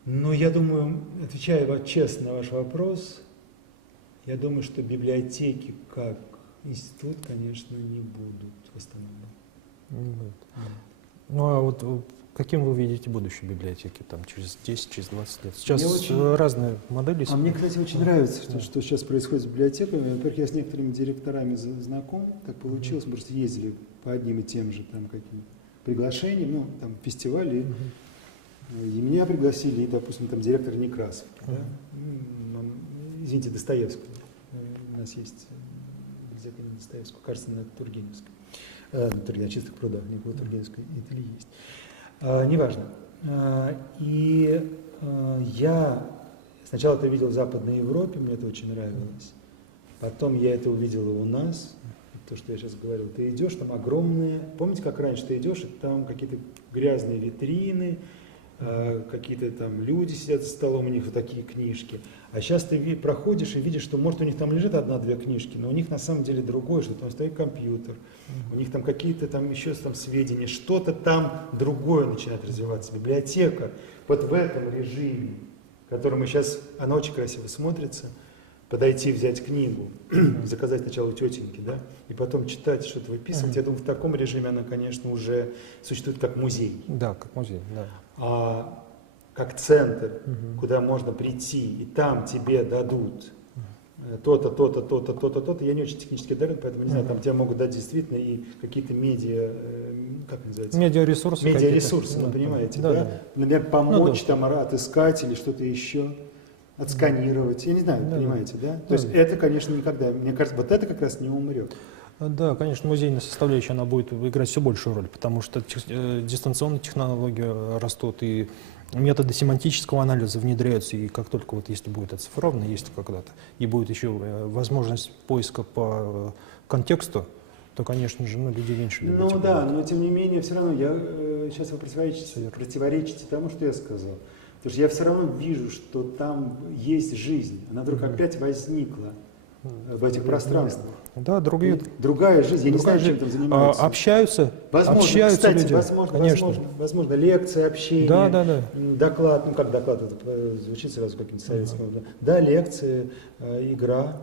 Но я думаю, отвечая честно на ваш вопрос, я думаю, что библиотеки как институт, конечно, не будут восстановлены. Не будут. Ну а вот каким вы видите будущее библиотеки там, через 10, через 20 лет? Сейчас разные модели. Мне, кстати, очень нравится, что сейчас происходит с библиотеками. Во-первых, я с некоторыми директорами знаком, так получилось, мы просто ездили по одним и тем же там каким-то приглашениям, там фестивали, и меня пригласили, и, допустим, там директор Некрасов, да? Извините, Достоевского. У нас есть библиотека Достоевского, кажется, на Тургеневской. На Чистых прудах, никакого Тургеневского это ли есть. Неважно. И я сначала это видел в Западной Европе, мне это очень нравилось. Потом я это увидел у нас, то, что я сейчас говорил. Ты идешь, там огромные... Помните, как раньше ты идешь, и там какие-то грязные витрины, какие-то там люди сидят за столом, у них вот такие книжки. А сейчас ты проходишь и видишь, что, может, у них там лежит одна-две книжки, но у них на самом деле другое, что там стоит компьютер, у них там какие-то там еще там сведения, что-то там другое начинает развиваться. Библиотека вот в этом режиме, который мы сейчас, она очень красиво смотрится, подойти, взять книгу, заказать сначала у тетеньки, да, и потом читать, что-то выписывать. Я думаю, в таком режиме она, конечно, уже существует как музей. Да, как музей, да. А как центр, куда можно прийти, и там тебе дадут то-то, то-то, то-то, то-то, то-то. Я не очень технически одарен, поэтому не знаю, там тебе могут дать действительно и какие-то медиа, как называется? Медиаресурсы. Медиаресурсы, вы понимаете, да? Да. Например, помочь там отыскать или что-то еще, отсканировать. Я не знаю, Да, понимаете, да? То есть это, конечно, никогда, мне кажется, вот это как раз не умрет. Да, конечно, музейная составляющая, она будет играть все большую роль, потому что дистанционные технологии растут, и методы семантического анализа внедряются, и как только вот если будет оцифровано, если когда-то, и будет еще возможность поиска по контексту, то, конечно же, людей меньше любят. Ну да, но тем не менее, все равно, сейчас вы противоречите тому, что я сказал. Потому что я все равно вижу, что там есть жизнь, она вдруг опять возникла в этих пространствах. Да, другая жизнь, я не знаю, чем там занимаются. Общаются, возможно, кстати, люди. Возможно, лекции, общение, Да. доклад, как доклад, это звучит сразу каким-то советским. Да, лекции, игра.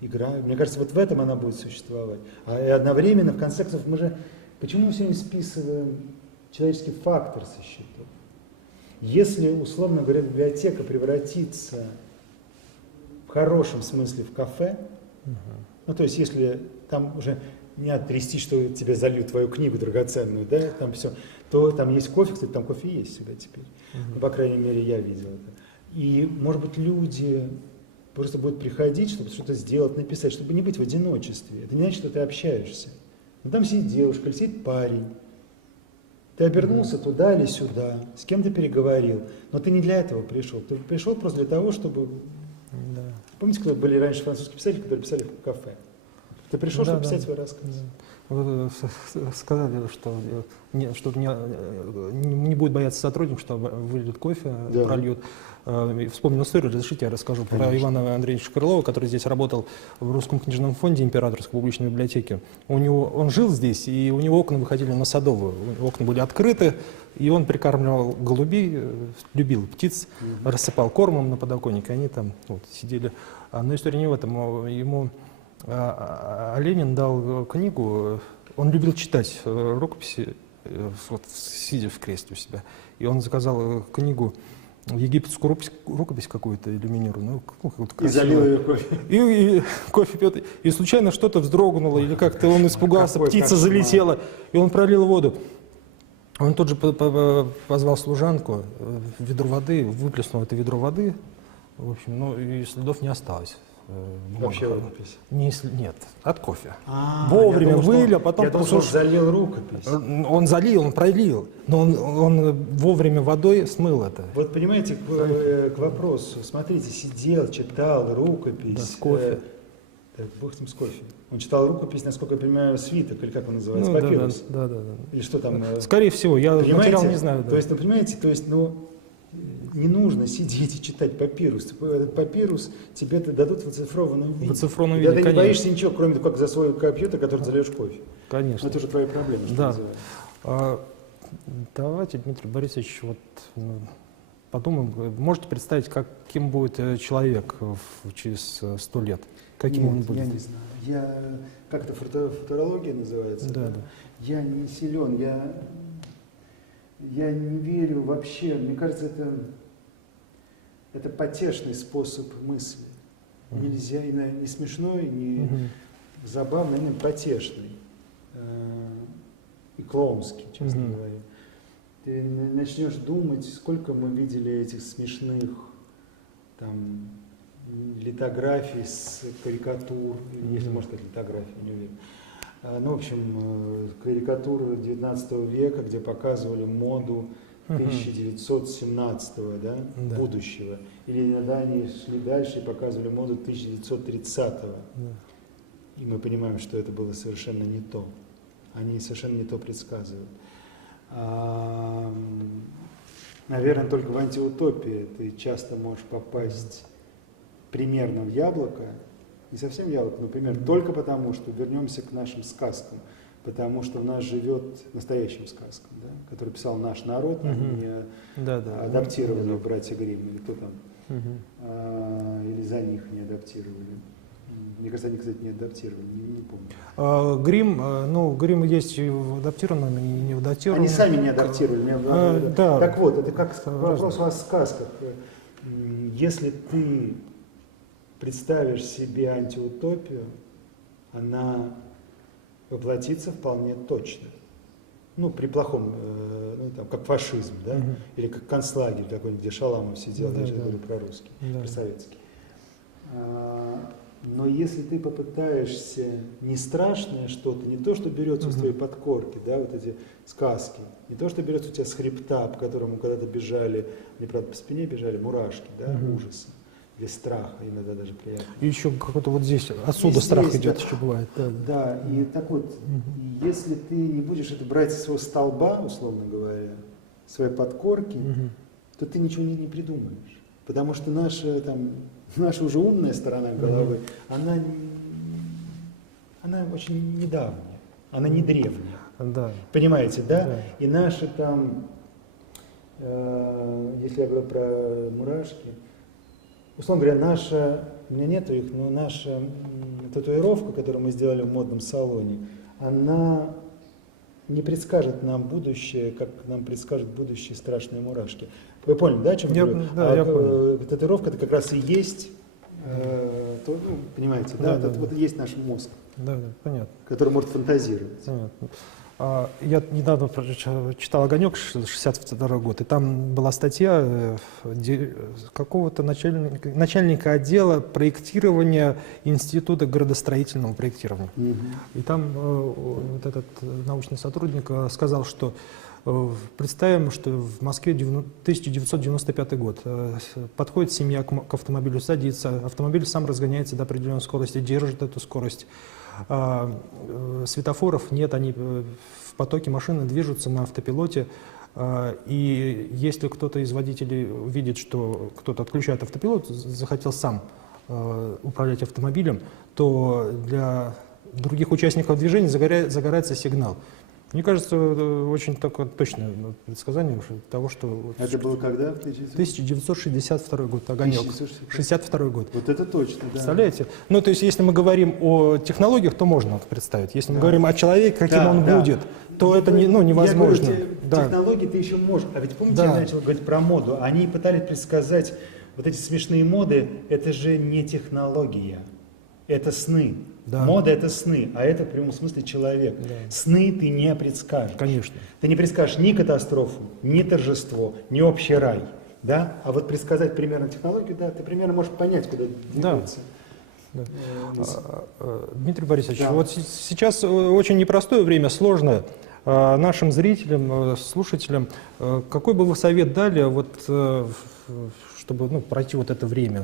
Мне кажется, вот в этом она будет существовать. И одновременно, в конце концов, почему мы все время списываем человеческий фактор со счетов? Если, условно говоря, библиотека превратится в хорошем смысле в кафе, ну, то есть, если там уже не надо трясти, что тебе зальют твою книгу драгоценную, да, там все, то там есть кофе, кстати, там кофе есть всегда теперь. Ну, по крайней мере, я видел это. И, может быть, люди просто будут приходить, чтобы что-то сделать, написать, чтобы не быть в одиночестве. Это не значит, что ты общаешься. Но там сидит девушка или сидит парень. Ты обернулся туда или сюда, с кем ты переговорил. Но ты не для этого пришел. Ты пришел просто для того, чтобы... Да. Помните, кто были раньше французские писатели, которые писали в кафе? Ты пришел, чтобы писать свой рассказ. Вы сказали, что не будет бояться сотрудник, что выльют кофе, прольют. Вспомнил историю, разрешите, я расскажу про Ивана Андреевича Крылова, который здесь работал в Русском книжном фонде Императорской публичной библиотеки. Он жил здесь, и у него окна выходили на Садовую. Окна были открыты, и он прикармливал голубей, любил птиц, рассыпал кормом на подоконнике, они там сидели. Но история не в этом. Ему Ленин дал книгу, он любил читать рукописи, сидя в кресле у себя. И он заказал книгу, египетскую рукопись какую-то иллюминированную, и залил ее кофе. И кофе пьет. И случайно что-то вздрогнуло, или как-то он испугался, птица залетела, и он пролил воду. Он тут же позвал служанку, ведро воды, выплеснул это ведро воды, в общем, и следов не осталось. Вообще рукопись? Нет, от кофе. Вовремя вылил, потом... Я думал, что он залил рукопись. Он залил, он пролил, но он вовремя водой смыл это. Вот понимаете, к вопросу, смотрите, сидел, читал рукопись. Да, с кофе. Бог с ним с кофе. Он читал рукопись, насколько я понимаю, свиток, или как он называется, папирус. Да. Или что там? Скорее всего, я материал не знаю. То есть, понимаете, не нужно сидеть и читать папирус. Этот папирус тебе дадут в оцифрованном виде. В оцифрованном виде, ты не боишься ничего, кроме того, как за свой компьютер, который зальешь кофе. Конечно. Это уже твоя проблема, что называется. Давайте, Дмитрий Борисович, подумаем. Можете представить, каким будет человек через 100 лет? Каким он будет? Я не знаю. Как это футурология называется? Да. Я не силен, я не верю вообще. Мне кажется, это потешный способ мысли. Нельзя, не смешной, не забавный, именно потешный. И клоунский, честно говоря. Ты начнешь думать, сколько мы видели этих смешных там литографий с карикатур, если можно сказать литографии, не уверен. В общем, карикатуры 19 века, где показывали моду 1917 будущего. Или иногда они шли дальше и показывали моду 1930 И мы понимаем, что это было совершенно не то. Они совершенно не то предсказывают. Наверное, только в антиутопии ты часто можешь попасть примерно в яблоко, не совсем яблоко, например, только потому, что вернемся к нашим сказкам, потому что в нас живет настоящим сказкам, который писал наш народ, а не адаптированные братья Гримм или кто там. или за них не адаптировали. Мне кажется, они, кстати, не адаптировали, не помню. Грим есть и в адаптированном, и не в адаптированном. Они сами не адаптировали. Да. Так вот, это как вопрос о сказках. Если ты представишь себе антиутопию, она воплотится вполне точно. Ну, при плохом, как фашизм, да? Или как концлагерь какой-нибудь, где Шаламов сидел, я сейчас говорю про русский, про советский. Но если ты попытаешься не страшное что-то, не то, что берется из твоей подкорки, да, вот эти сказки, не то, что берется у тебя с хребта, по которому когда-то бежали, не правда, по спине бежали мурашки, да, ужаса, или страха, иногда даже приятно. И еще какой-то вот здесь, отсюда И страх здесь, идет, да. еще бывает. Да, и так вот, если ты не будешь это брать со своего столба, условно говоря, своей подкорки, то ты ничего не придумаешь. Потому что наша уже умная сторона головы, она очень недавняя, она не древняя. Да. Понимаете, да? Да. И наши если я говорю про мурашки, условно говоря, у меня нету их, но наша татуировка, которую мы сделали в модном салоне, она не предскажет нам будущее, как нам предскажут будущее страшные мурашки. Вы поняли, да, о чем я говорю? Да, я понял. Татуировка это как раз и есть, понимаете, да? Вот и есть наш мозг, Да, понятно. который может фантазировать. Понятно. Я недавно читал «Огонек», 62 год, и там была статья какого-то начальника отдела проектирования Института градостроительного проектирования. И там вот этот научный сотрудник сказал, что представим, что в Москве 1995 год. Подходит семья к автомобилю, садится, автомобиль сам разгоняется до определенной скорости, держит эту скорость. Светофоров нет, они в потоке машины движутся на автопилоте. И если кто-то из водителей видит, что кто-то отключает автопилот, захотел сам управлять автомобилем, то для других участников движения загорается сигнал. Мне кажется, очень такое точное предсказание того, что... Это было когда? 1962 год, «Огонек». 1962 год. Вот это точно, да. Представляете? Ну, то есть, если мы говорим о технологиях, то можно представить. Если мы говорим о человеке, каким он будет, то это невозможно. Я говорю, технологии ты еще можешь. А ведь помните, я начал говорить про моду. Они пытались предсказать вот эти смешные моды. Это же не технология. Это сны. Да. Мода — это сны, а это в прямом смысле человек. Да. Сны ты не предскажешь. Конечно. Ты не предскажешь ни катастрофу, ни торжество, ни общий рай. Да? А вот предсказать примерно технологию, да, ты примерно можешь понять, куда двигаться. Да. Дмитрий Борисович, вот сейчас очень непростое время, сложное. Нашим зрителям, слушателям, какой бы вы совет дали, чтобы пройти вот это время,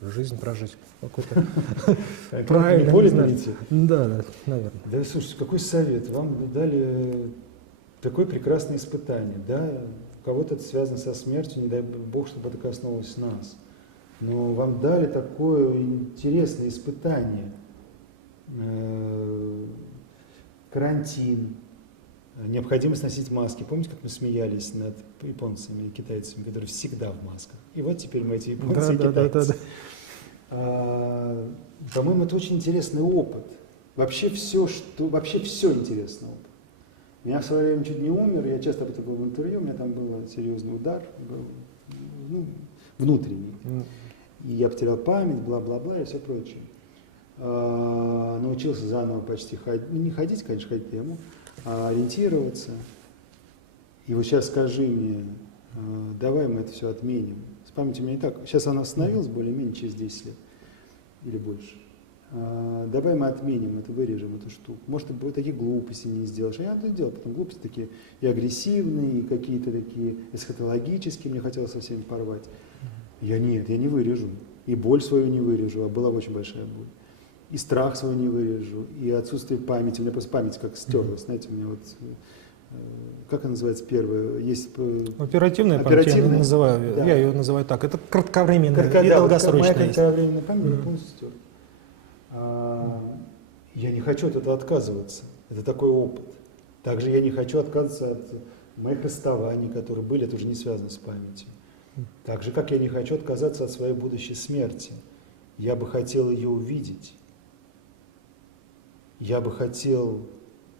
жизнь прожить? Правильно. Не более знаете? Да, наверное. Да, слушайте, какой совет? Вам дали такое прекрасное испытание, да? У кого-то это связано со смертью, не дай Бог, чтобы это коснулось нас. Но вам дали такое интересное испытание. Карантин, необходимость носить маски. Помните, как мы смеялись над японцами и китайцами, которые всегда в масках? И вот теперь мы эти японцы и китайцы. По-моему, это очень интересный опыт. Вообще все интересный опыт. Я в свое время чуть не умер, я часто об этом был в интервью, у меня там был серьезный удар, внутренний. И я потерял память, бла-бла-бла и все прочее. Научился заново почти ходить, не ходить, конечно, ходить я мог, а ориентироваться. И вот сейчас скажи мне, давай мы это все отменим. С памятью у меня не так. Сейчас она остановилась более-менее через 10 лет или больше. Давай мы отменим это, вырежем эту штуку. Может, ты такие глупости не сделаешь. А я это делал. Потом глупости такие и агрессивные, и какие-то такие эсхатологические. Мне хотелось со всеми порвать. Я не вырежу. И боль свою не вырежу, а была очень большая боль. И страх свой не вырежу, и отсутствие памяти. У меня просто память как стерлась. Знаете, у меня вот... Как она называется первая? Есть оперативная память, я называю. Да. Я ее называю так. Это кратковременная и долгосрочная. Моя кратковременная память полностью стерла. Я не хочу от этого отказываться. Это такой опыт. Также я не хочу отказываться от моих расставаний, которые были, это уже не связано с памятью. Так же, как я не хочу отказаться от своей будущей смерти. Я бы хотел ее увидеть. Я бы хотел...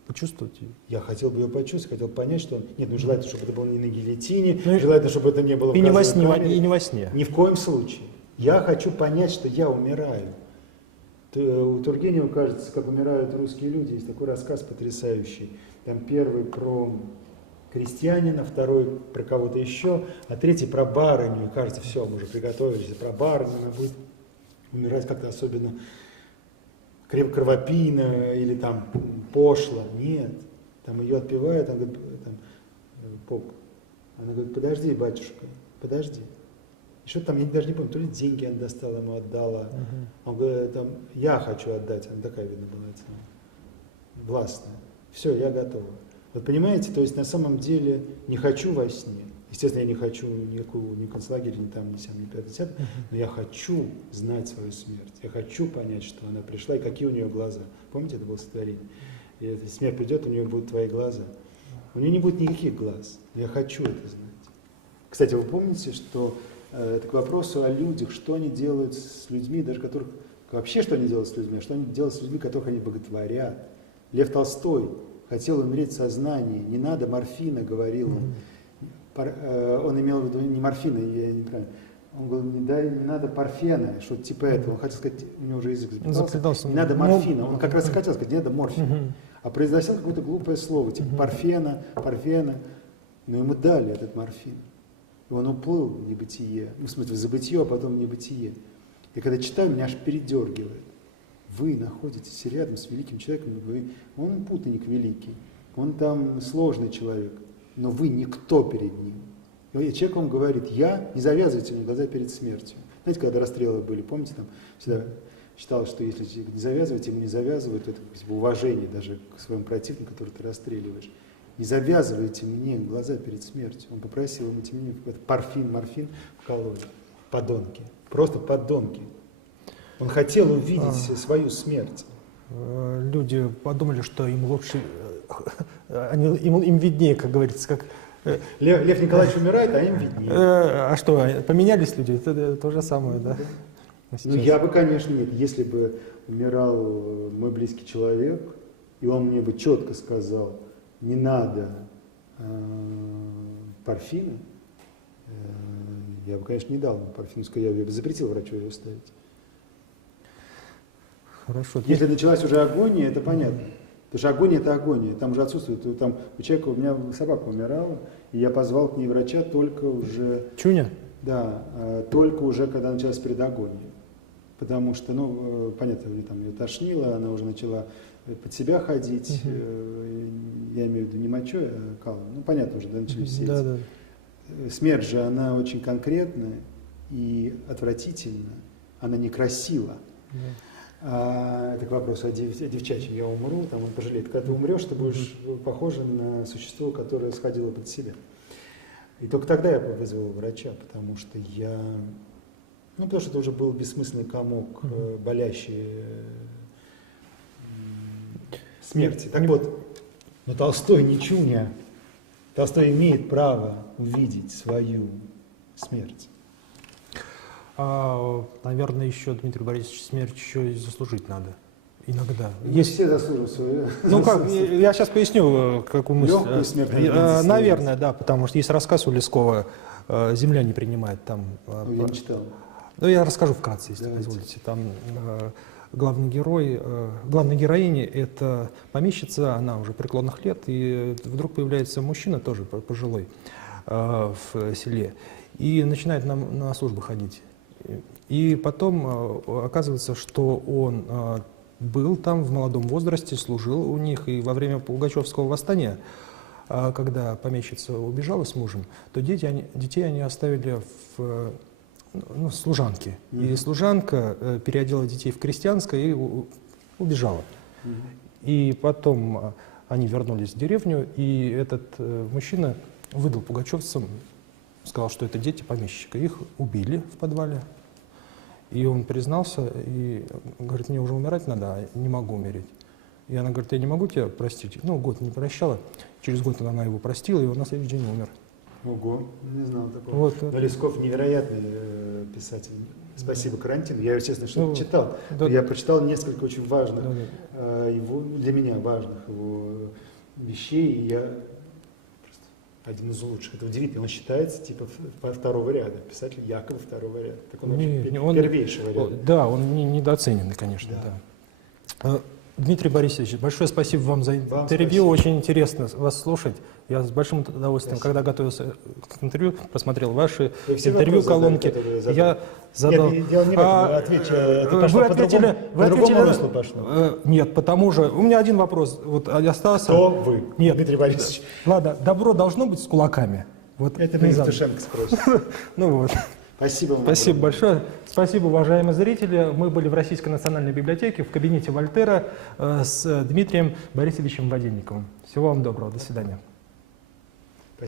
Почувствовать ее. Я хотел бы ее почувствовать, хотел понять, что... Нет, ну желательно, чтобы это было не на гильотине, Ну, желательно, чтобы это не было в И не во газовой сне, камере. и не во сне. Ни в коем случае. Я хочу понять, что я умираю. У Тургенева, кажется, как умирают русские люди. Есть такой рассказ потрясающий. Там первый про крестьянина, второй про кого-то еще, а третий про барыню. И кажется, все, мы уже приготовились. Про барыню она будет умирать как-то особенно кровопийно или там пошло. Нет. Там ее отпевают, она говорит, там, поп. Она говорит, подожди, батюшка, подожди. Что там, я даже не помню, то ли деньги она достала, ему отдала. Он говорит, там, я хочу отдать. Она такая, видно, была властная. Все, я готова. Вот понимаете, то есть на самом деле не хочу во сне. Естественно, я не хочу никакого, ни концлагеря, ни там, ни сям, ни 50, но я хочу знать свою смерть. Я хочу понять, что она пришла и какие у нее глаза. Помните, это было стихотворение? И если смерть придет, у нее будут твои глаза. У нее не будет никаких глаз. Я хочу это знать. Кстати, вы помните, что это к вопросу о людях, что они делают с людьми, даже которых... Вообще, что они делают с людьми, а что они делают с людьми, которых они боготворят. Лев Толстой хотел умереть в сознании. Не надо морфина, говорил он. Он имел в виду не морфина, я неправильно. Он говорил, не надо парфена, что-то типа этого. Он хотел сказать, у него уже язык заплетался. Не надо морфина. Он как раз и хотел сказать, не надо морфина. А произносил какое-то глупое слово, типа парфена. Но ему дали этот морфин. И он уплыл в небытие, ну, в смысле, в забытие, а потом в небытие. И когда читаю, меня аж передергивает. Вы находитесь рядом с великим человеком, он путаник великий, он там сложный человек, но вы никто перед ним. И человек вам говорит, не завязывайте мне глаза перед смертью. Знаете, когда расстрелы были, помните, там всегда считалось, что если не завязывать, ему не завязывают, это типа, уважение даже к своему противнику, которого ты расстреливаешь. Не завязывайте мне глаза перед смертью. Он попросил ему мне морфин вкололи. Подонки. Просто подонки. Он хотел увидеть свою смерть. Люди подумали, что им лучше, им виднее, как говорится, как... Лев Николаевич умирает, а им виднее. А что, поменялись люди? Это то же самое, да? Ну, я бы, конечно, нет. Если бы умирал мой близкий человек, и он мне бы четко сказал, не надо парфина, я бы, конечно, не дал ему парфину, я бы запретил врачу его ставить. Хорошо. Если началась уже агония, это понятно. Потому что агония – это агония. Там уже отсутствует. Там у человека, у меня собака умирала, и я позвал к ней врача только уже… Чуня? Да, только уже, когда началась предагония. Потому что, ну, понятно, там ее тошнило, она уже начала под себя ходить. Я имею в виду не мочой, а калом. Ну, понятно уже, да, начались все эти. Смерть же, она очень конкретная и отвратительная. Она некрасива. Это к вопросу о девчачьем. Я умру, там он пожалеет. Когда ты умрешь, ты будешь похожа на существо, которое сходило под себя. И только тогда я вызвал врача, потому что потому что это уже был бессмысленный комок, болящий смерти. Так вот, но Толстой не чуня. Толстой имеет право увидеть свою смерть. Наверное, еще, Дмитрий Борисович, смерть еще и заслужить надо. Иногда. Есть все заслуживают свою. Ну как, я сейчас поясню, какую мысль. Легкую смерть. Наверное, да, потому что есть рассказ у Лескова «Земля не принимает». Там, я не читал. Ну, я расскажу вкратце, если позволите. Там главная героиня – это помещица, она уже преклонных лет, и вдруг появляется мужчина, тоже пожилой, в селе, и начинает на службу ходить. И потом оказывается, что он был там в молодом возрасте, служил у них, и во время Пугачевского восстания, когда помещица убежала с мужем, то детей они оставили в служанке. И служанка переодела детей в крестьянское и убежала. И потом они вернулись в деревню, и этот мужчина выдал пугачевцам, сказал, что это дети помещика. Их убили в подвале. И он признался и говорит, мне уже умирать надо, а не могу умереть. И она говорит, я не могу тебя простить. Ну, год не прощала. Через год она его простила, и он на следующий день умер. Ого, не знал такого. Вот. Но Лесков невероятный писатель. Спасибо карантину. Я, естественно, что-то Ну, читал. да. Но я прочитал несколько очень важных, Да, его, для меня важных его вещей. И я просто один из лучших. Это удивительно. Он считается типа второго ряда. Писатель Якова второго ряда. Так он вообще он, первейшего ряда. да, он недооцененный, конечно, да. Дмитрий Борисович, большое спасибо вам за Вам интервью. спасибо. Очень интересно вас слушать. Я с большим удовольствием, Спасибо. когда готовился к интервью, посмотрел ваши Вы все интервью, вопросы задали, колонки. которые задали? Я задал. Нет, дело не в этом. Вы ответили, это пошло по другому руслу пошло. Нет, потому же у меня один вопрос. Вот остался. Кто вы, Нет. Дмитрий Борисович? Ладно, добро должно быть с кулаками. Вот Это вы внезапно. Евтушенко спросите. Ну вот. Спасибо вам. Спасибо огромное. большое. Спасибо, уважаемые зрители. Мы были в Российской национальной библиотеке в кабинете Вольтера с Дмитрием Борисовичем Воденниковым. Всего вам доброго. До свидания.